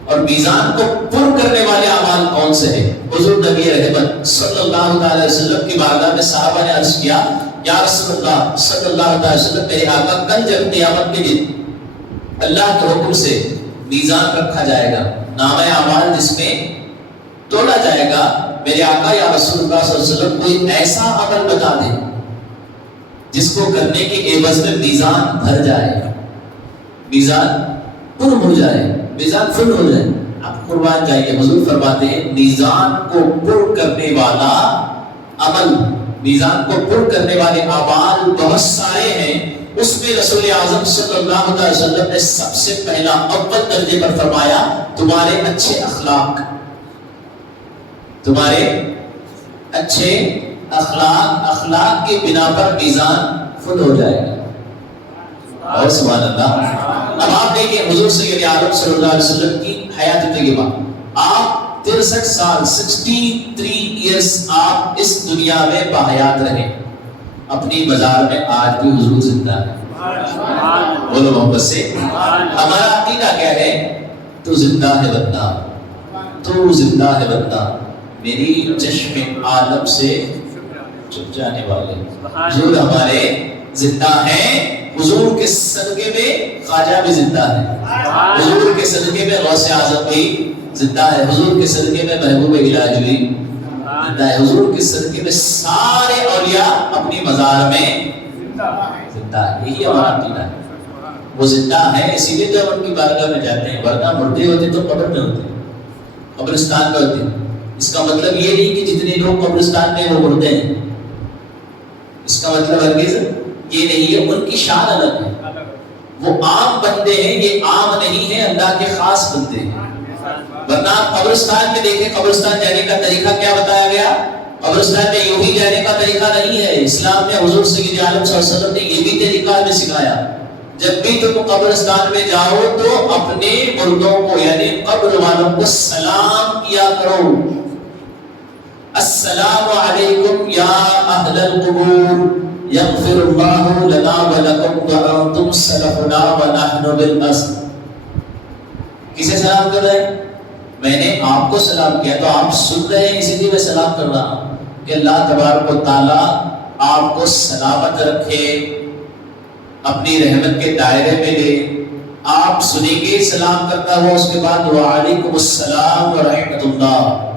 اور میزان کو پر کرنے والے اعمال کون سے ہیں؟ حضور نبی رحمت صلی اللہ علیہ وسلم کی بارگاہ میں صحابہ نے عرض کیا، یا رسول اللہ صلی اللہ علیہ وسلم، میرے آقا کل جب قیامت کے دن اللہ کے حکم سے میزان رکھا جائے گا، نامہ اعمال جس میں تولا جائے گا، میرے آقا یا رسول اللہ صلی اللہ علیہ وسلم کوئی ایسا عمل بتا دیں جس کو کرنے کے عوض میں میزان بھر جائے، میزان پر ہو جائے، میزان فل ہو جائے. آپ قربان جائیے. حضور فرماتے ہیں میزان کو پر کرنے والا عمل، میزان کو پر کرنے والے اعمال بہت سارے ہیں. اس میں رسول اعظم صلی اللہ علیہ وسلم نے سب سے پہلا اول درجے پر فرمایا تمہارے اچھے اخلاق. تمہارے اچھے اخلاق کے بنا پر میزان فل ہو جائے گا. اور سبحان اللہ. اب آپ دیکھیں حضور سید عالم صلی اللہ علیہ وسلم کی حیات طیبہ، آپ 63 سال 63 ایئرس آپ اس دنیا میں باحیات رہے. اپنی مزار میں آج بھی حضور زندہ ہے. بولو محبت سے. ہمارا عقیدہ کیا ہے؟ تو زندہ ہے بندہ، تو زندہ ہے بندہ، میری چشم عالم سے چھپ جانے والے. حضور ہمارے زندہ ہیں. حضور کے صدقے میں خواجہ بھی زندہ ہے، حضور کے صدقے میں غوث اعظم بھی زندہ ہے، حضور کے صدقے میں محبوب الہی بھی زندہ ہے، حضور کے صدقے میں سارے اولیاء اپنی مزار میں زندہ ہے. یہی ہمارا عقیدہ ہے. وہ زندہ ہے، اسی لیے تو ہم ان کی بارگاہ میں جاتے ہیں. ورنہ مردے ہوتے تو قبر میں ہوتے، قبرستان میں ہوتے. اس کا مطلب یہ نہیں کہ جتنے لوگ قبرستان میں وہ مردے ہیں، اس کا مطلب ہرگز یہ نہیں ہے. ان کی شان الگ ہے. وہ عام بندے ہیں، یہ عام نہیں ہے، اللہ کے خاص بندے ہیں. ورنہ آپ قبرستان میں دیکھیں، قبرستان جانے کا طریقہ کیا بتایا گیا؟ قبرستان میں یوں ہی جانے کا طریقہ نہیں ہے. اسلام میں حضور سید عالم صلی اللہ علیہ وسلم نے یہ بھی طریقہ ہمیں سکھایا. جب بھی تم قبرستان میں جاؤ تو اپنے مردوں کو یعنی قبر والوں کو سلام کیا کرو. السلام علیکم یا اہل القبور یغفر اللہ لنا ولکم وانتم سلفنا ونحن بالاصل. کسے سلام کر رہے ہیں؟ میں نے آپ کو سلام کیا تو آپ سن رہے ہیں، اسی لیے میں سلام کر رہا ہوں کہ اللہ تبارک و تعالی آپ کو سلامت رکھے، اپنی رحمت کے دائرے میں لے. آپ سنیں گے سلام کرتا ہوا، اس کے بعد وعلیکم السلام ورحمۃ اللہ.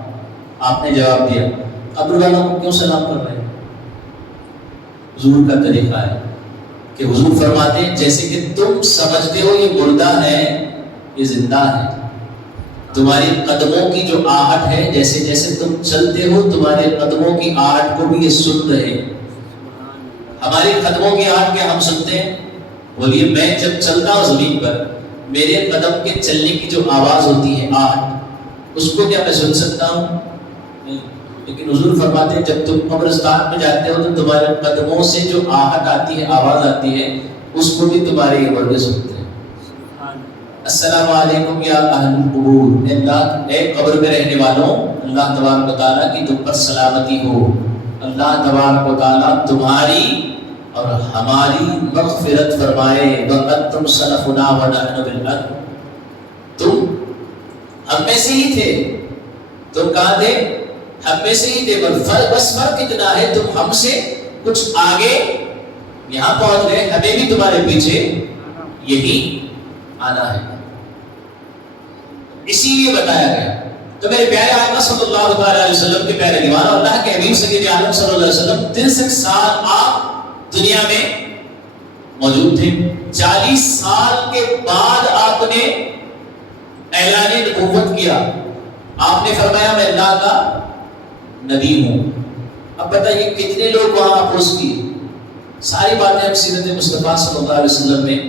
آپ نے جواب دیا. قبر والوں کو کیوں سلام کر رہے ہیں؟ حضور کا طریقہ ہے کہ حضور فرماتے ہیں جیسے کہ تم سمجھتے ہو یہ مردہ ہے، یہ زندہ ہے. تمہاری قدموں کی جو آہٹ ہے، جیسے جیسے تم چلتے ہو تمہارے قدموں کی آہٹ کو بھی یہ سن رہے ہیں. ہماری قدموں کی آہٹ کیا ہم سنتے ہیں؟ بولیے میں جب چلتا ہوں زمین پر میرے قدم کے چلنے کی جو آواز ہوتی ہے آہٹ، اس کو کیا میں سن سکتا ہوں؟ نہیں۔ لیکن حضور فرماتے ہیں جب تم قبرستان میں جاتے ہو تو تمہارے قدموں سے جو آہٹ آتی ہے، آواز آتی ہے، اس کو بھی تمہارے یہ مردے سنتے ہیں۔ السلام علیکم یا اہل القبور، اللہ اے قبر میں رہنے والوں، اللہ تبارک و تعالیٰ کی تم پر سلامتی ہو، اللہ تبارک و تعالیٰ تمہاری اور ہماری مغفرت فرمائے۔ وَأَنْتُمْ سَلَفُنَا وَنَحْنُ بِالْأَرْضِ، تم ہم میں سے ہی تھے، تم کہاں تھے؟ ہم میں سے ہی تھے، بس فرق اتنا ہے تم ہم سے کچھ آگے یہاں پہنچ گئے، ہمیں بھی تمہارے پیچھے یہی آنا ہے، اسی لیے بتایا گیا۔ تو میرے پیارے آقا صلی اللہ علیہ وسلم کے پیارے دیوانہ، اللہ کے حبیب سید عالم صلی اللہ علیہ وسلم 63 سال آپ دنیا میں موجود تھے۔ 40 سال کے بعد آپ نے اعلان نبوت کیا، آپ نے فرمایا میں اللہ کا نبی ہوں۔ اب بتائیے کتنے لوگ وہاں اپوز کیے؟ ساری باتیں ہم سیرت مصطفیٰ صلی اللہ علیہ وسلم میں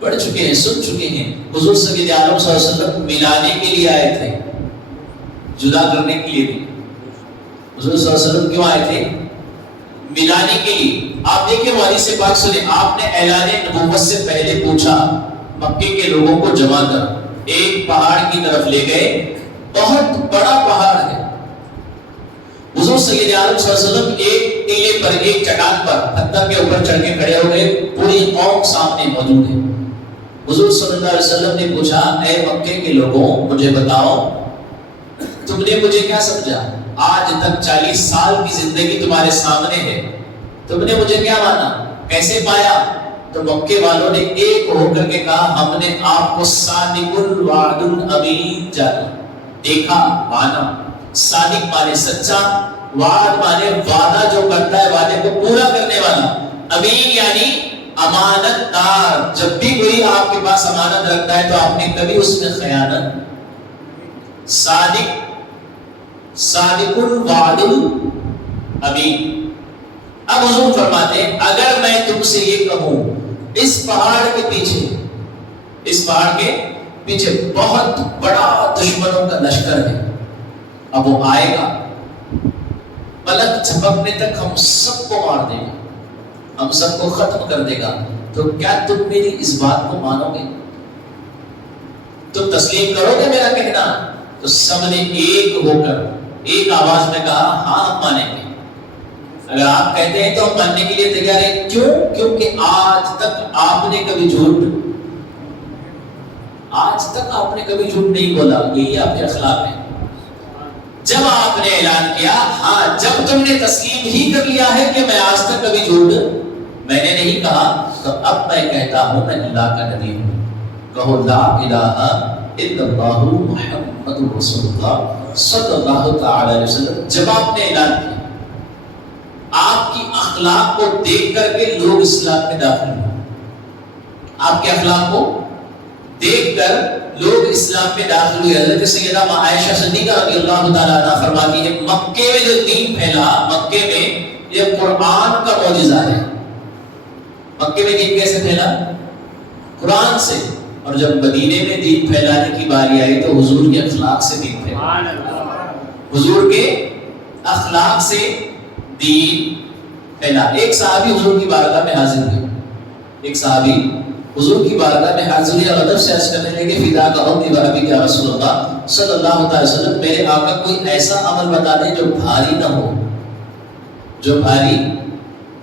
پڑھ چکے ہیں، سن چکے ہیں۔ حضور سید عالم صلی اللہ علیہ وسلم ملانے کے لیے آئے تھے، جدا کرنے کے لیے نہیں۔ حضور صلی اللہ علیہ وسلم کیوں آئے تھے؟ ملانے کے لیے۔ آپ دیکھیں وہ حدیث پاک سنیں، آپ نے اعلان نبوت سے پہلے پوچھا مکے کے لوگوں کو جمع کر، ایک پہاڑ کی طرف لے گئے، بہت بڑا پہاڑ ہے۔ حضور سید عالم صلی اللہ علیہ وسلم ایک ٹیلے پر، ایک چٹان پر پتھر کے اوپر چڑھ کے کھڑے ہو گئے، پوری قوم سامنے موجود ہے۔ حضور صلی اللہ علیہ وسلم نے پوچھا اے مکے کے لوگوں مجھے بتاؤ تم نے مجھے کیا سمجھا؟ آج تک 40 سال کی زندگی تمہارے سامنے ہے، تم نے مجھے کیا مانا، کیسے پایا؟ تو مکے والوں نے ایک ہو کر کے کہا ہم نے آپ کو صادق الوعد الامین جانا، دیکھا، مانا۔ صادق مانے سچا، وعد مانے وعدہ جو کرتا ہے وعدے کو پورا کرنے والا، امین یعنی امانت دار، جب بھی کوئی آپ کے پاس امانت رکھتا ہے تو آپ نے کبھی اس میں خیانت۔ صادق الوعد الامین۔ اب حضور فرماتے ہیں اگر میں تم سے یہ کہوں اس پہاڑ کے پیچھے بہت بڑا دشمنوں کا لشکر ہے، اب وہ آئے گا، پلک جھپکنے تک ہم سب کو مار دے گا، ہم سب کو ختم کر دے گا، تو کیا تم میری اس بات کو مانو گے؟ تم تسلیم کرو گے میرا کہنا؟ تو سب نے ایک ہو کر ایک آواز میں کہا ہاں ہم مانیں گے۔ اگر آپ کہتے ہیں تو ہم ماننے کے لیے تیار ہیں۔ کیوں؟ کیونکہ آج تک آپ نے کبھی جھوٹ نہیں بولا، یہی آپ کے اخلاق ہے۔ جب آپ نے اعلان کیا ہاں، جب تم نے تسلیم ہی کر لیا ہے کہ میں آج تک کبھی جھوٹ میں نے نہیں کہا، تو اب میں کہتا ہوں میں اللہ کا نبی ہوں۔ کہو لا الہ الا اللہ محمد رسول اللہ صلی اللہ تعالی علیہ وسلم۔ جب آپ نے اعلان کیا، آپ کی اخلاق کو دیکھ کر کے لوگ اسلام میں داخل ہوئے، آپ کے اخلاق کو دیکھ کر لوگ اسلام میں داخل ہوئے۔ حضرت سیدہ ماں عائشہ صدیقہ رضی اللہ تعالیٰ عنہ فرماتی ہے مکے میں جو دین پھیلا، مکے میں یہ قرآن کا معجزہ ہے۔ مکے میں دین کیسے پھیلا؟ قرآن سے۔ اور جب مدینے میں دین پھیلانے کی باری آئی تو حضور کے اخلاق سے دین پھیلا، حضور کے اخلاق سے دین پھیلا۔ ایک صحابی حضور کی بارگاہ میں حاضر ہوئے، ایک صحابی حضور کی بارگاہ میں حاضر ہوئے، غضب سے عرض کرنے لگے فدا کا ابنی و ابی یا رسول اللہ صلی اللہ علیہ وسلم، میرے آقا کوئی ایسا عمل بتا دیں جو بھاری نہ ہو، جو بھاری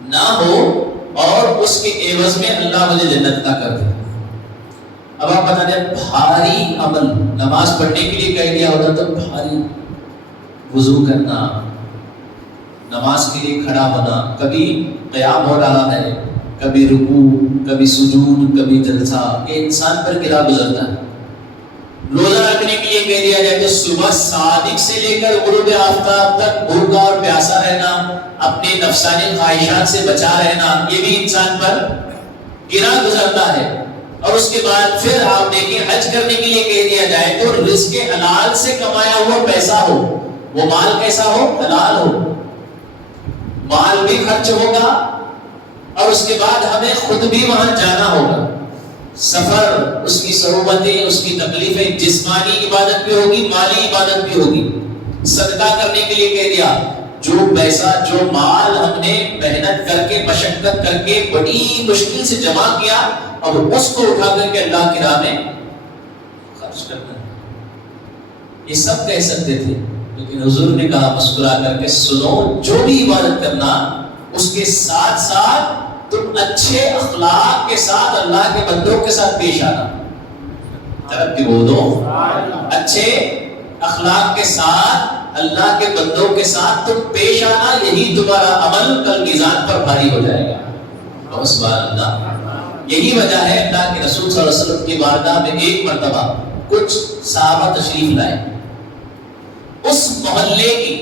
نہ ہو اور اس کے عوض میں اللہ مجھے جنت کا کر دے۔ اب آپ بتا دیں بھاری عمل، نماز پڑھنے کے لیے کہہ دیا ہوتا تو بھاری، وضو کرنا، نماز کے لیے کھڑا ہونا، کبھی قیام ہو رہا ہے، کبھی رکوع، کبھی سجود، کبھی جلسہ، یہ انسان پر گرا گزرتا ہے۔ روزہ رکھنے کے لیے کہہ دیا جائے تو صبح صادق سے لے کر غروب آفتاب تک بھوکا اور پیاسا رہنا، اپنے نفسانی خواہشات سے بچا رہنا، یہ بھی انسان پر گرا گزرتا ہے۔ اور اس کے بعد پھر آپ دیکھیں حج کرنے کے لیے کہہ دیا جائے تو رزق حلال سے کمایا ہوا پیسہ ہو، وہ مال کیسا ہو؟ حلال ہو، مال بھی خرچ ہوگا اور اس کے بعد ہمیں خود بھی وہاں جانا ہوگا. سفر، اس کی صعوبتیں، اس کی تکلیفیں، جسمانی عبادت بھی ہوگی، مالی عبادت بھی ہوگی. صدقہ کرنے کے لیے کہہ دیا، جو پیسہ، جو مال ہم نے محنت کر کے، مشقت کر کے، بڑی مشکل سے جمع کیا، اور اس کو اٹھا کر کے اللہ کی راہ میں خرچ کرنا. یہ سب کہہ سکتے تھے، لیکن حضور نے کہا مسکرا کر کے، سنو، جو بھی عبادت کرنا اس کے ساتھ ساتھ تم اچھے اخلاق کے ساتھ اللہ کے بندوں کے ساتھ پیش آنا. ترقی بولو، اچھے اخلاق کے ساتھ اللہ کے بندوں کے ساتھ تم پیش آنا، یہی تمہارا عمل کل میزان پر بھاری ہو جائے گا. سبحان اللہ. یہی وجہ ہے اللہ کے رسول صلی اللہ علیہ وسلم کی بارگاہ میں ایک مرتبہ کچھ صحابہ تشریف لائے. اس محلے کی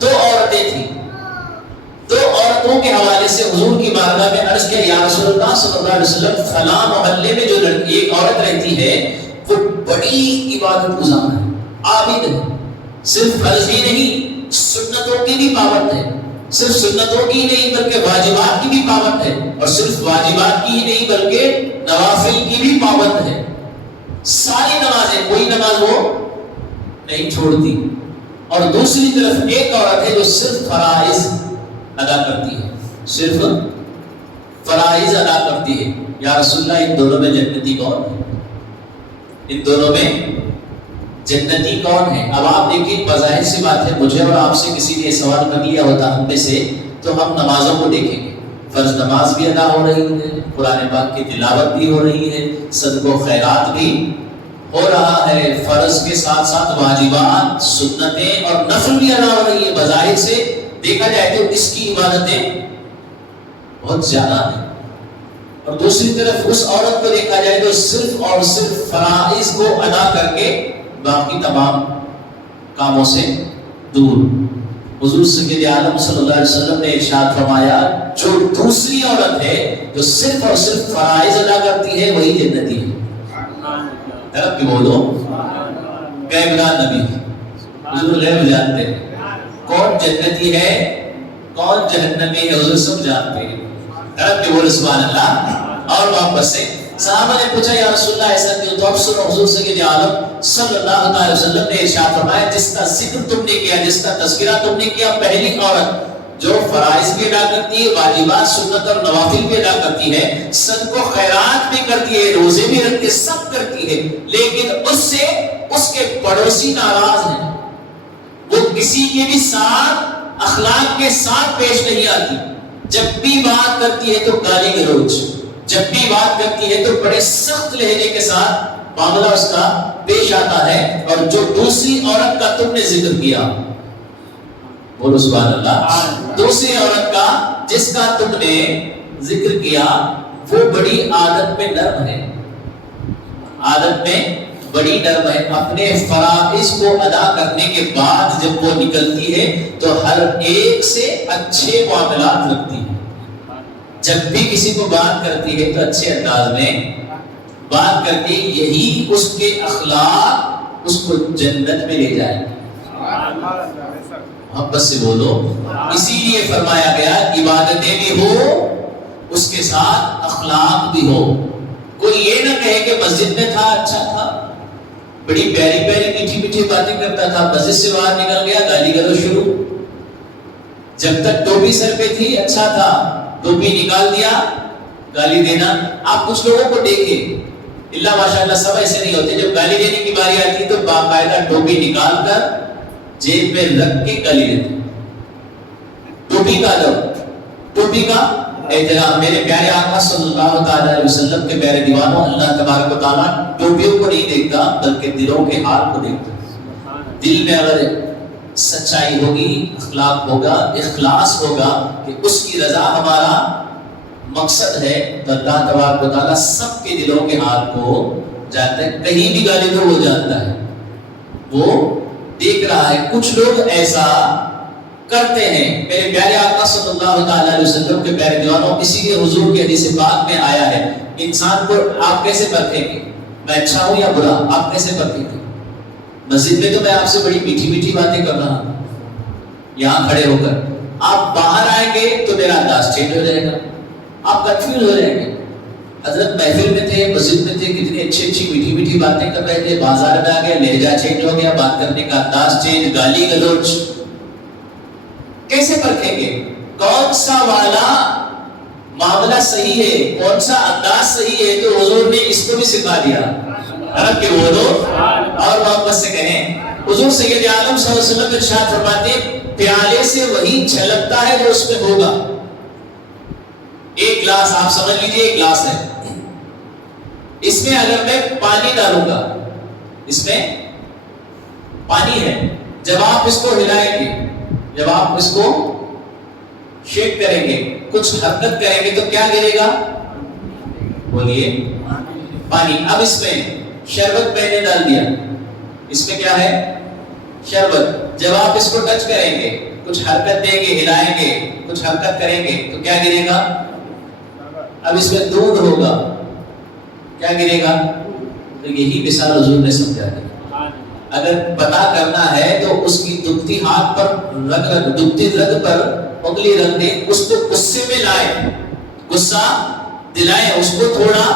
2 عورتیں تھیں. 2 عورتوں کے حوالے سے حضور کی بارگاہ میں عرض کیا، یا رسول اللہ صلی اللہ علیہ وسلم، فلاں محلے میں جو لڑکی ایک عورت رہتی ہے وہ بڑی عبادت گزار ہے، عابد ہے، صرف فرض ہی نہیں سنتوں کی بھی پابند ہے، صرف سنتوں کی نہیں بلکہ واجبات کی بھی پابند ہے، اور صرف واجبات کی ہی نہیں بلکہ نوافل کی بھی پابند ہے. ساری نمازیں، کوئی نماز وہ نہیں چھوڑتی. اور دوسری طرف ایک عورت ہے جو صرف فرائض ادا کرتی ہے، صرف فرائض ادا کرتی ہے. یا رسول اللہ، ان دونوں میں جنتی کون ہے؟ ان دونوں میں جنتی کون ہے؟ اب آپ دیکھیں، بظاہر سی بات ہے، مجھے اور آپ سے کسی نے سوال کر لیا ہوتا ہم میں سے، تو ہم نمازوں کو دیکھیں گے. فرض نماز بھی ادا ہو رہی ہے، قرآن پاک کی تلاوت بھی ہو رہی ہے، صدقہ و خیرات بھی ہو رہا ہے، فرض کے ساتھ ساتھ واجبات، سنتیں اور نفل بھی ادا ہو رہی ہے. بظاہر سے دیکھا جائے تو اس کی عبادتیں بہت زیادہ ہیں. اور دوسری طرف اس عورت کو دیکھا جائے تو صرف اور صرف فرائض کو ادا کر کے باقی تمام کاموں سے دور. حضور سید عالم صلی اللہ علیہ وسلم نے ارشاد فرمایا، جو دوسری عورت ہے جو صرف اور صرف فرائض ادا کرتی ہے وہی جنتی ہے. طرف کی بولو، غیب دان نبی، حضور غیب جانتے ہیں، کون جنتی ہے کون جہنمی ہے حضور سب جانتے ہیں. طرف کی بولو سبحان اللہ. اور واپس سے صحابہ نے پوچھا، یا رسول اللہ ایسا کیوں؟ تو اب سنو، حضور سید عالم صلی اللہ علیہ وسلم نے ارشاد فرمایا، جس کا ذکر تم نے کیا، جس کا تذکرہ تم نے کیا، پہلی عورت جو فرائض بھی ادا کرتی ہے، واجبات، سنت اور نوافل بھی ادا کرتی ہے، صدقہ و خیرات بھی کرتی ہے، روزے بھی رکھتی ہے، سب کرتی ہے، لیکن اس سے اس کے پڑوسی ناراض ہیں، وہ کسی کے بھی ساتھ اخلاق کے ساتھ پیش نہیں آتی. جب بھی بات کرتی ہے تو گالی گلوچ، جب بھی بات کرتی ہے تو بڑے سخت لہجے کے ساتھ معاملہ اس کا پیش آتا ہے. اور جو دوسری عورت کا تم نے ذکر کیا، بولو سبحان اللہ، دوسری عورت کا جس کا تم نے ذکر کیا، وہ بڑی عادت میں نرم ہے، عادت میں بڑی نرم ہے. اپنے فرائض کو ادا کرنے کے بعد جب وہ نکلتی ہے تو ہر ایک سے اچھے معاملات رکھتی ہے. جب بھی کسی کو بات کرتی ہے تو اچھے انداز میں بات کرتی، یہی اس کے اخلاق اس کو جنت میں لے جائے. محبت سے بولو. اسی لیے فرمایا گیا عبادتیں بھی ہو اس کے ساتھ اخلاق بھی ہو. کوئی یہ نہ کہے کہ مسجد میں تھا اچھا تھا، بڑی پیاری پیاری میٹھی میٹھی باتیں کرتا تھا، مسجد سے باہر نکل گیا گالی گلوچ شروع. جب تک ٹوپی سر پہ تھی اچھا تھا، ٹوپی نکال دیا گالی دینا. آپ کچھ لوگوں کو دیکھیں، اللہ ماشاءاللہ سب ایسے نہیں ہوتے، جب گالی دینے کی باری آتی تو باقاعدہ ٹوپی نکال کر جیب میں رکھ کے گالی دیتے. ٹوپی کا ادب، ٹوپی کا احترام. میرے پیارے آقا صلی اللہ تعالی علیہ وسلم کے پیارے دیوانوں، اللہ تبارک و تعالیٰ ٹوپیوں کو نہیں دیکھتا بلکہ دلوں کے حال کو دیکھتا. دل میں اگر سچائی ہوگی، اخلاق ہوگا، اخلاص ہوگا کہ اس کی رضا ہمارا مقصد ہے، تو اللہ تبارک و تعالیٰ سب کے دلوں کے حال کو جانتا ہے. کہیں بھی گالی دو وہ جانتا ہے، وہ دیکھ رہا ہے. کچھ لوگ ایسا کرتے ہیں. میرے پیارے آقا صلی اللہ تعالی علیہ وسلم کے پیارے دیوانوں، اسی لیے حضور کے حدیث پاک میں آیا ہے، انسان کو آپ کیسے پرکھیں گے میں اچھا ہوں یا برا؟ آپ کیسے پرکھیں گے؟ مسجد میں تو میں آپ سے بڑی میٹھی میٹھی باتیں کر رہا ہوں یہاں کھڑے ہو کر، آپ باہر آئیں گے تو میرا انداز چینج ہو جائے گا. آپ کنفیوز ہو جائیں گے. حضرت محفل میں تھے, مسجد میں تھے, کتنی اچھی اچھی میٹھی میٹھی باتیں کر رہے تھے, بازار میں آ گیا, لہجہ چینج ہو گیا, بات کرنے کا انداز چینج, گالی گلوچ. کیسے پرکھیں گے کون سا والا معاملہ صحیح ہے, کون سا انداز صحیح ہے؟ تو حضور نے اس کو بھی سکھا دیا. عرب کے بولو اور محبت سے کہیں. حضور سید عالم صلی اللہ علیہ وسلم ارشاد فرماتے ہیں پیالے سے وہی چھلکتا ہے جو اس میں ہوگا. ایک گلاس آپ سمجھ لیجئے, ایک گلاس ہے, اس میں اگر میں پانی ڈالوں گا, اس میں پانی ہے, جب آپ اس کو ہلائیں گے, جب آپ اس کو شیک کریں گے, کچھ حرکت کریں گے تو کیا گرے گا؟ بولیے پانی. اب اس میں شربت میں نے ڈال دیا, اس میں کیا ہے؟ شربت. جب آپ اس کو ٹچ کریں گے, کچھ حرکت دیں گے, ہلائیں گے, کچھ حرکت کریں گے تو کیا گرے گا؟ اب اس میں دودھ ہوگا, کیا گرے گا؟ تو یہی مثال حضور نے سمجھا دی. اگر پتا کرنا ہے تو اس کی دکھتی ہاتھ پر رگ, دکھتی رگ پر انگلی رکھ دیں, اس کو غصے میں لائیں, غصہ دلائیں, اس کو تھوڑا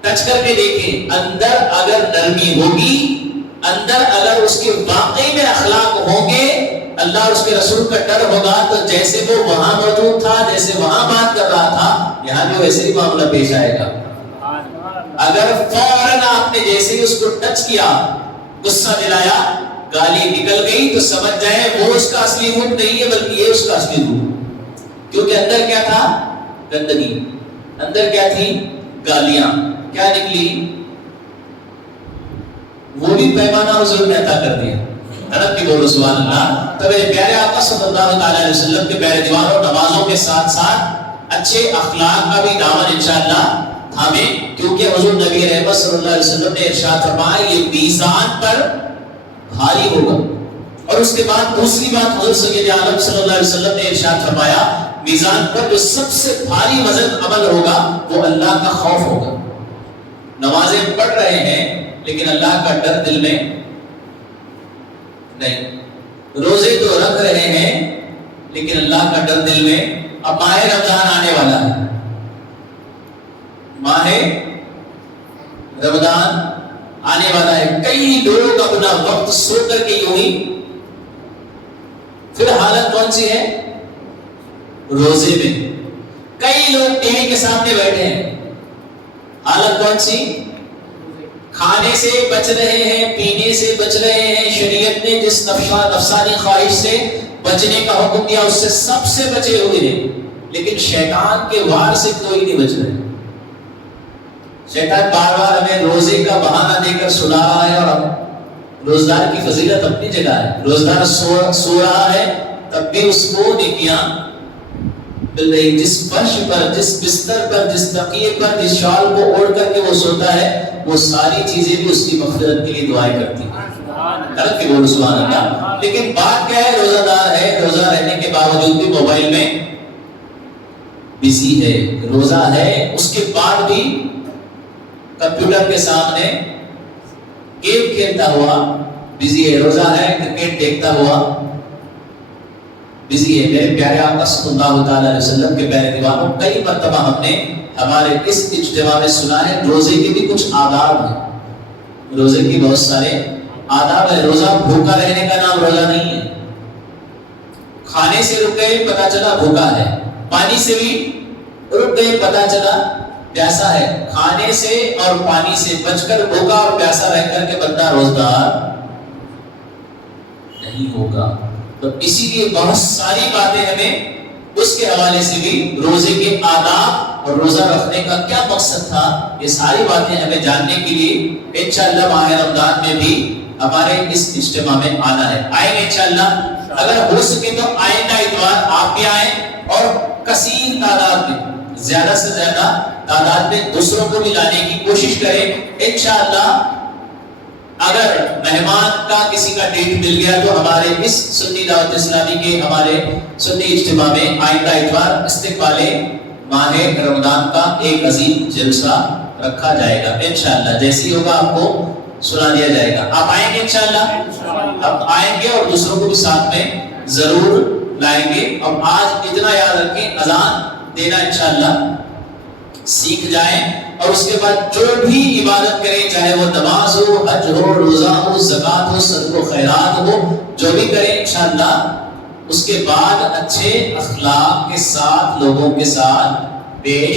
ٹچ کر کے دیکھیں. اندر اگر نرمی ہوگی, اندر اگر اس کے واقعی میں اخلاق ہوں گے, اللہ اور اس کے رسول کا ڈر ہوگا, تو جیسے وہ وہاں موجود تھا, جیسے وہاں بات کر رہا تھا, یہاں بھی ویسے ہی معاملہ پیش آئے گا. اگر فوراً آپ نے جیسے ہی اس کو ٹچ کیا, غصہ دلایا, گالی نکل گئی, تو سمجھ جائیں وہ اس کا اصلی روپ نہیں ہے بلکہ یہ اس کا اصلی روپ. کیونکہ اندر کیا تھا؟ گندگی. اندر کیا تھی؟ گالیاں. کیا نکلی؟ وہ بھی پیمانہ حضور نے عطا کر دیا. عرب کی بولو سبحان اللہ. تو میرے پیارے آقا صلی اللہ علیہ وسلم کے پیارے دیوانوں, نمازوں کے ساتھ ساتھ اچھے اخلاق کا بھی دامن انشاءاللہ تھامیں, کیونکہ حضور نبی رحمت صلی اللہ علیہ وسلم نے ارشاد فرمایا یہ میزان پر بھاری ہوگا. اور اس کے بعد دوسری بات حضور سید عالم صلی اللہ علیہ وسلم نے ارشاد فرمایا میزان پر جو سب سے بھاری وزن عمل ہوگا وہ اللہ کا خوف ہوگا. نمازیں پڑھ رہے ہیں لیکن اللہ کا ڈر دل میں نہیں, روزے تو رکھ رہے ہیں لیکن اللہ کا ڈر دل میں. اب ماہ رمضان آنے والا ہے, ماہ رمضان آنے والا ہے, کئی لوگ اپنا وقت سو کر کے یوں ہی, پھر حالت کون سی ہے؟ روزے میں کئی لوگ ٹی وی کے سامنے بیٹھے ہیں, حالت کون سی؟ کھانے سے بچ رہے ہیں, پینے سے بچ رہے ہیں, شریعت نے جس نفسانی خواہش سے بچنے کا حکم دیا اس سے سب سے بچے ہوئے ہیں, لیکن شیطان کے وار سے کوئی نہیں بچ رہے. شیطان بار بار ہمیں روزے کا بہانہ دے کر سنا رہا ہے, اور روزدار کی فضیلت اپنی جگہ ہے. روزدار سو رہا ہے تب بھی اس کو نیکیاں مل رہی. جس فرش پر, جس بستر پر, جس تکیے پر, جس شال کو اوڑھ کر کے وہ سوتا ہے, وہ ساری چیزیں بھی اس کی مغفرت کے لیے دعائیں کرتی ہیں. غلط کہ بولو سبحان اللہ. لیکن بات کیا ہے؟ روزہ دار ہے, روزہ رہنے کے باوجود بھی موبائل میں بزی ہے. روزہ ہے اس کے بعد بھی کمپیوٹر کے سامنے گیم کھیلتا ہوا بزی ہے. روزہ ہے کرکٹ دیکھتا ہوا بزی ہے. میرے پیارے آقا صلی اللہ تعالی علیہ وسلم کے پیارے دیوانوں, کئی مرتبہ ہم نے ہمارے اس اجتماع میں سنا ہے روزے کے بھی کچھ آداب ہیں. روزے کی بہت سارے آداب ہیں. روزہ بھوکا رہنے کا نام روزہ نہیں ہے. کھانے سے رک گئے پتا چلا بھوکا ہے, پانی سے بھی رک گئے پتا چلا پیاسا ہے. کھانے سے اور پانی سے بچ کر بھوکا اور پیاسا رہ کر کے بندہ روزدار نہیں ہوگا. تو اسی لیے بہت ساری باتیں ہمیں اس کے حوالے سے بھی, روزے کے آداب اور روزہ رکھنے کا کیا مقصد تھا, یہ ساری باتیں ہمیں جاننے کے لیے انشاءاللہ ماہ رمضان میں بھی ہمارے اس اجتماع میں آنا ہے. آئیں گے انشاءاللہ, اگر ہو سکے تو آئندہ اتوار آپ بھی آئیں, اور کثیر تعداد میں, زیادہ سے زیادہ تعداد میں دوسروں کو بھی لانے کی کوشش کریں. انشاءاللہ اگر مہمان کا کسی کا ڈیٹ مل گیا تو ہمارے اس سنی دعوت اسلامی کے ہمارے سنی اجتماع میں آئندہ اتوار استقبال ماہ رمضان کا ایک عظیم جلسہ رکھا جائے گا انشاءاللہ. جیسی ہوگا آپ کو سنا دیا جائے گا. آپ آئیں گے انشاءاللہ؟ آپ آئیں گے اور دوسروں کو بھی ساتھ میں ضرور لائیں گے. اب آج اتنا یاد رکھیں, اذان دینا انشاءاللہ سیکھ جائیں اور اس کے بعد جو بھی عبادت کریں، چاہے وہ نماز ہو، حج ہو، روزہ ہو، زکوٰۃ ہو، صدقہ و خیرات ہو، جو بھی کریں انشاءاللہ اس کے بعد اچھے اخلاق کے ساتھ لوگوں کے ساتھ پیش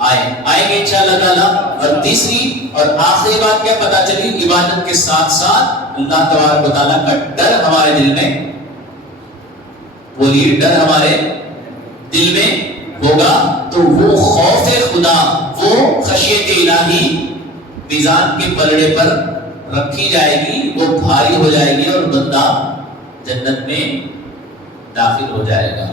آئیں گے انشاءاللہ تعالیٰ۔ اور تیسری اور آخری بات کیا پتہ چلی، عبادت کے ساتھ ساتھ اللہ تبارک و تعالیٰ کا ڈر ہمارے دل میں، بولیے ڈر ہمارے دل میں ہوگا تو وہ خوف خدا، وہ خشیت الہی میزان کے پلڑے پر رکھی جائے گی، وہ بھاری ہو جائے گی اور بندہ جنت میں داخل ہو جائے گا۔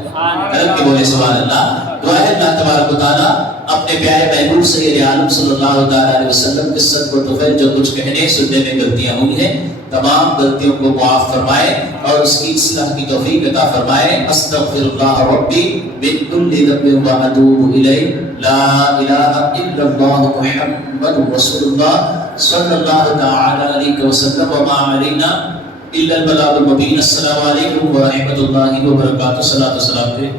کرم کے بولے سبحان اللہ۔ دعا ہے اللہ تبارک و تعالیٰ اپنے پیارے محبوب سید عالم صلی اللہ تعالیٰ علیہ وسلم کے صدقہ و طفیل جو کچھ کہنے سننے میں غلطیاں ہوئی ہیں تمام غلطیوں کو معاف فرمائے اور اس کی اصلاح کی توفیق عطا فرمائے۔ استغفر اللہ ربی من کل ذنب واتوب الیہ، لا الہ الا اللہ محمد رسول اللہ صلی اللہ تعالی علیہ وسلم، وما علینا الا البلاغ المبین۔ السلام علیکم ورحمۃ اللہ وبرکاتہ۔ صلاۃ و سلام پہ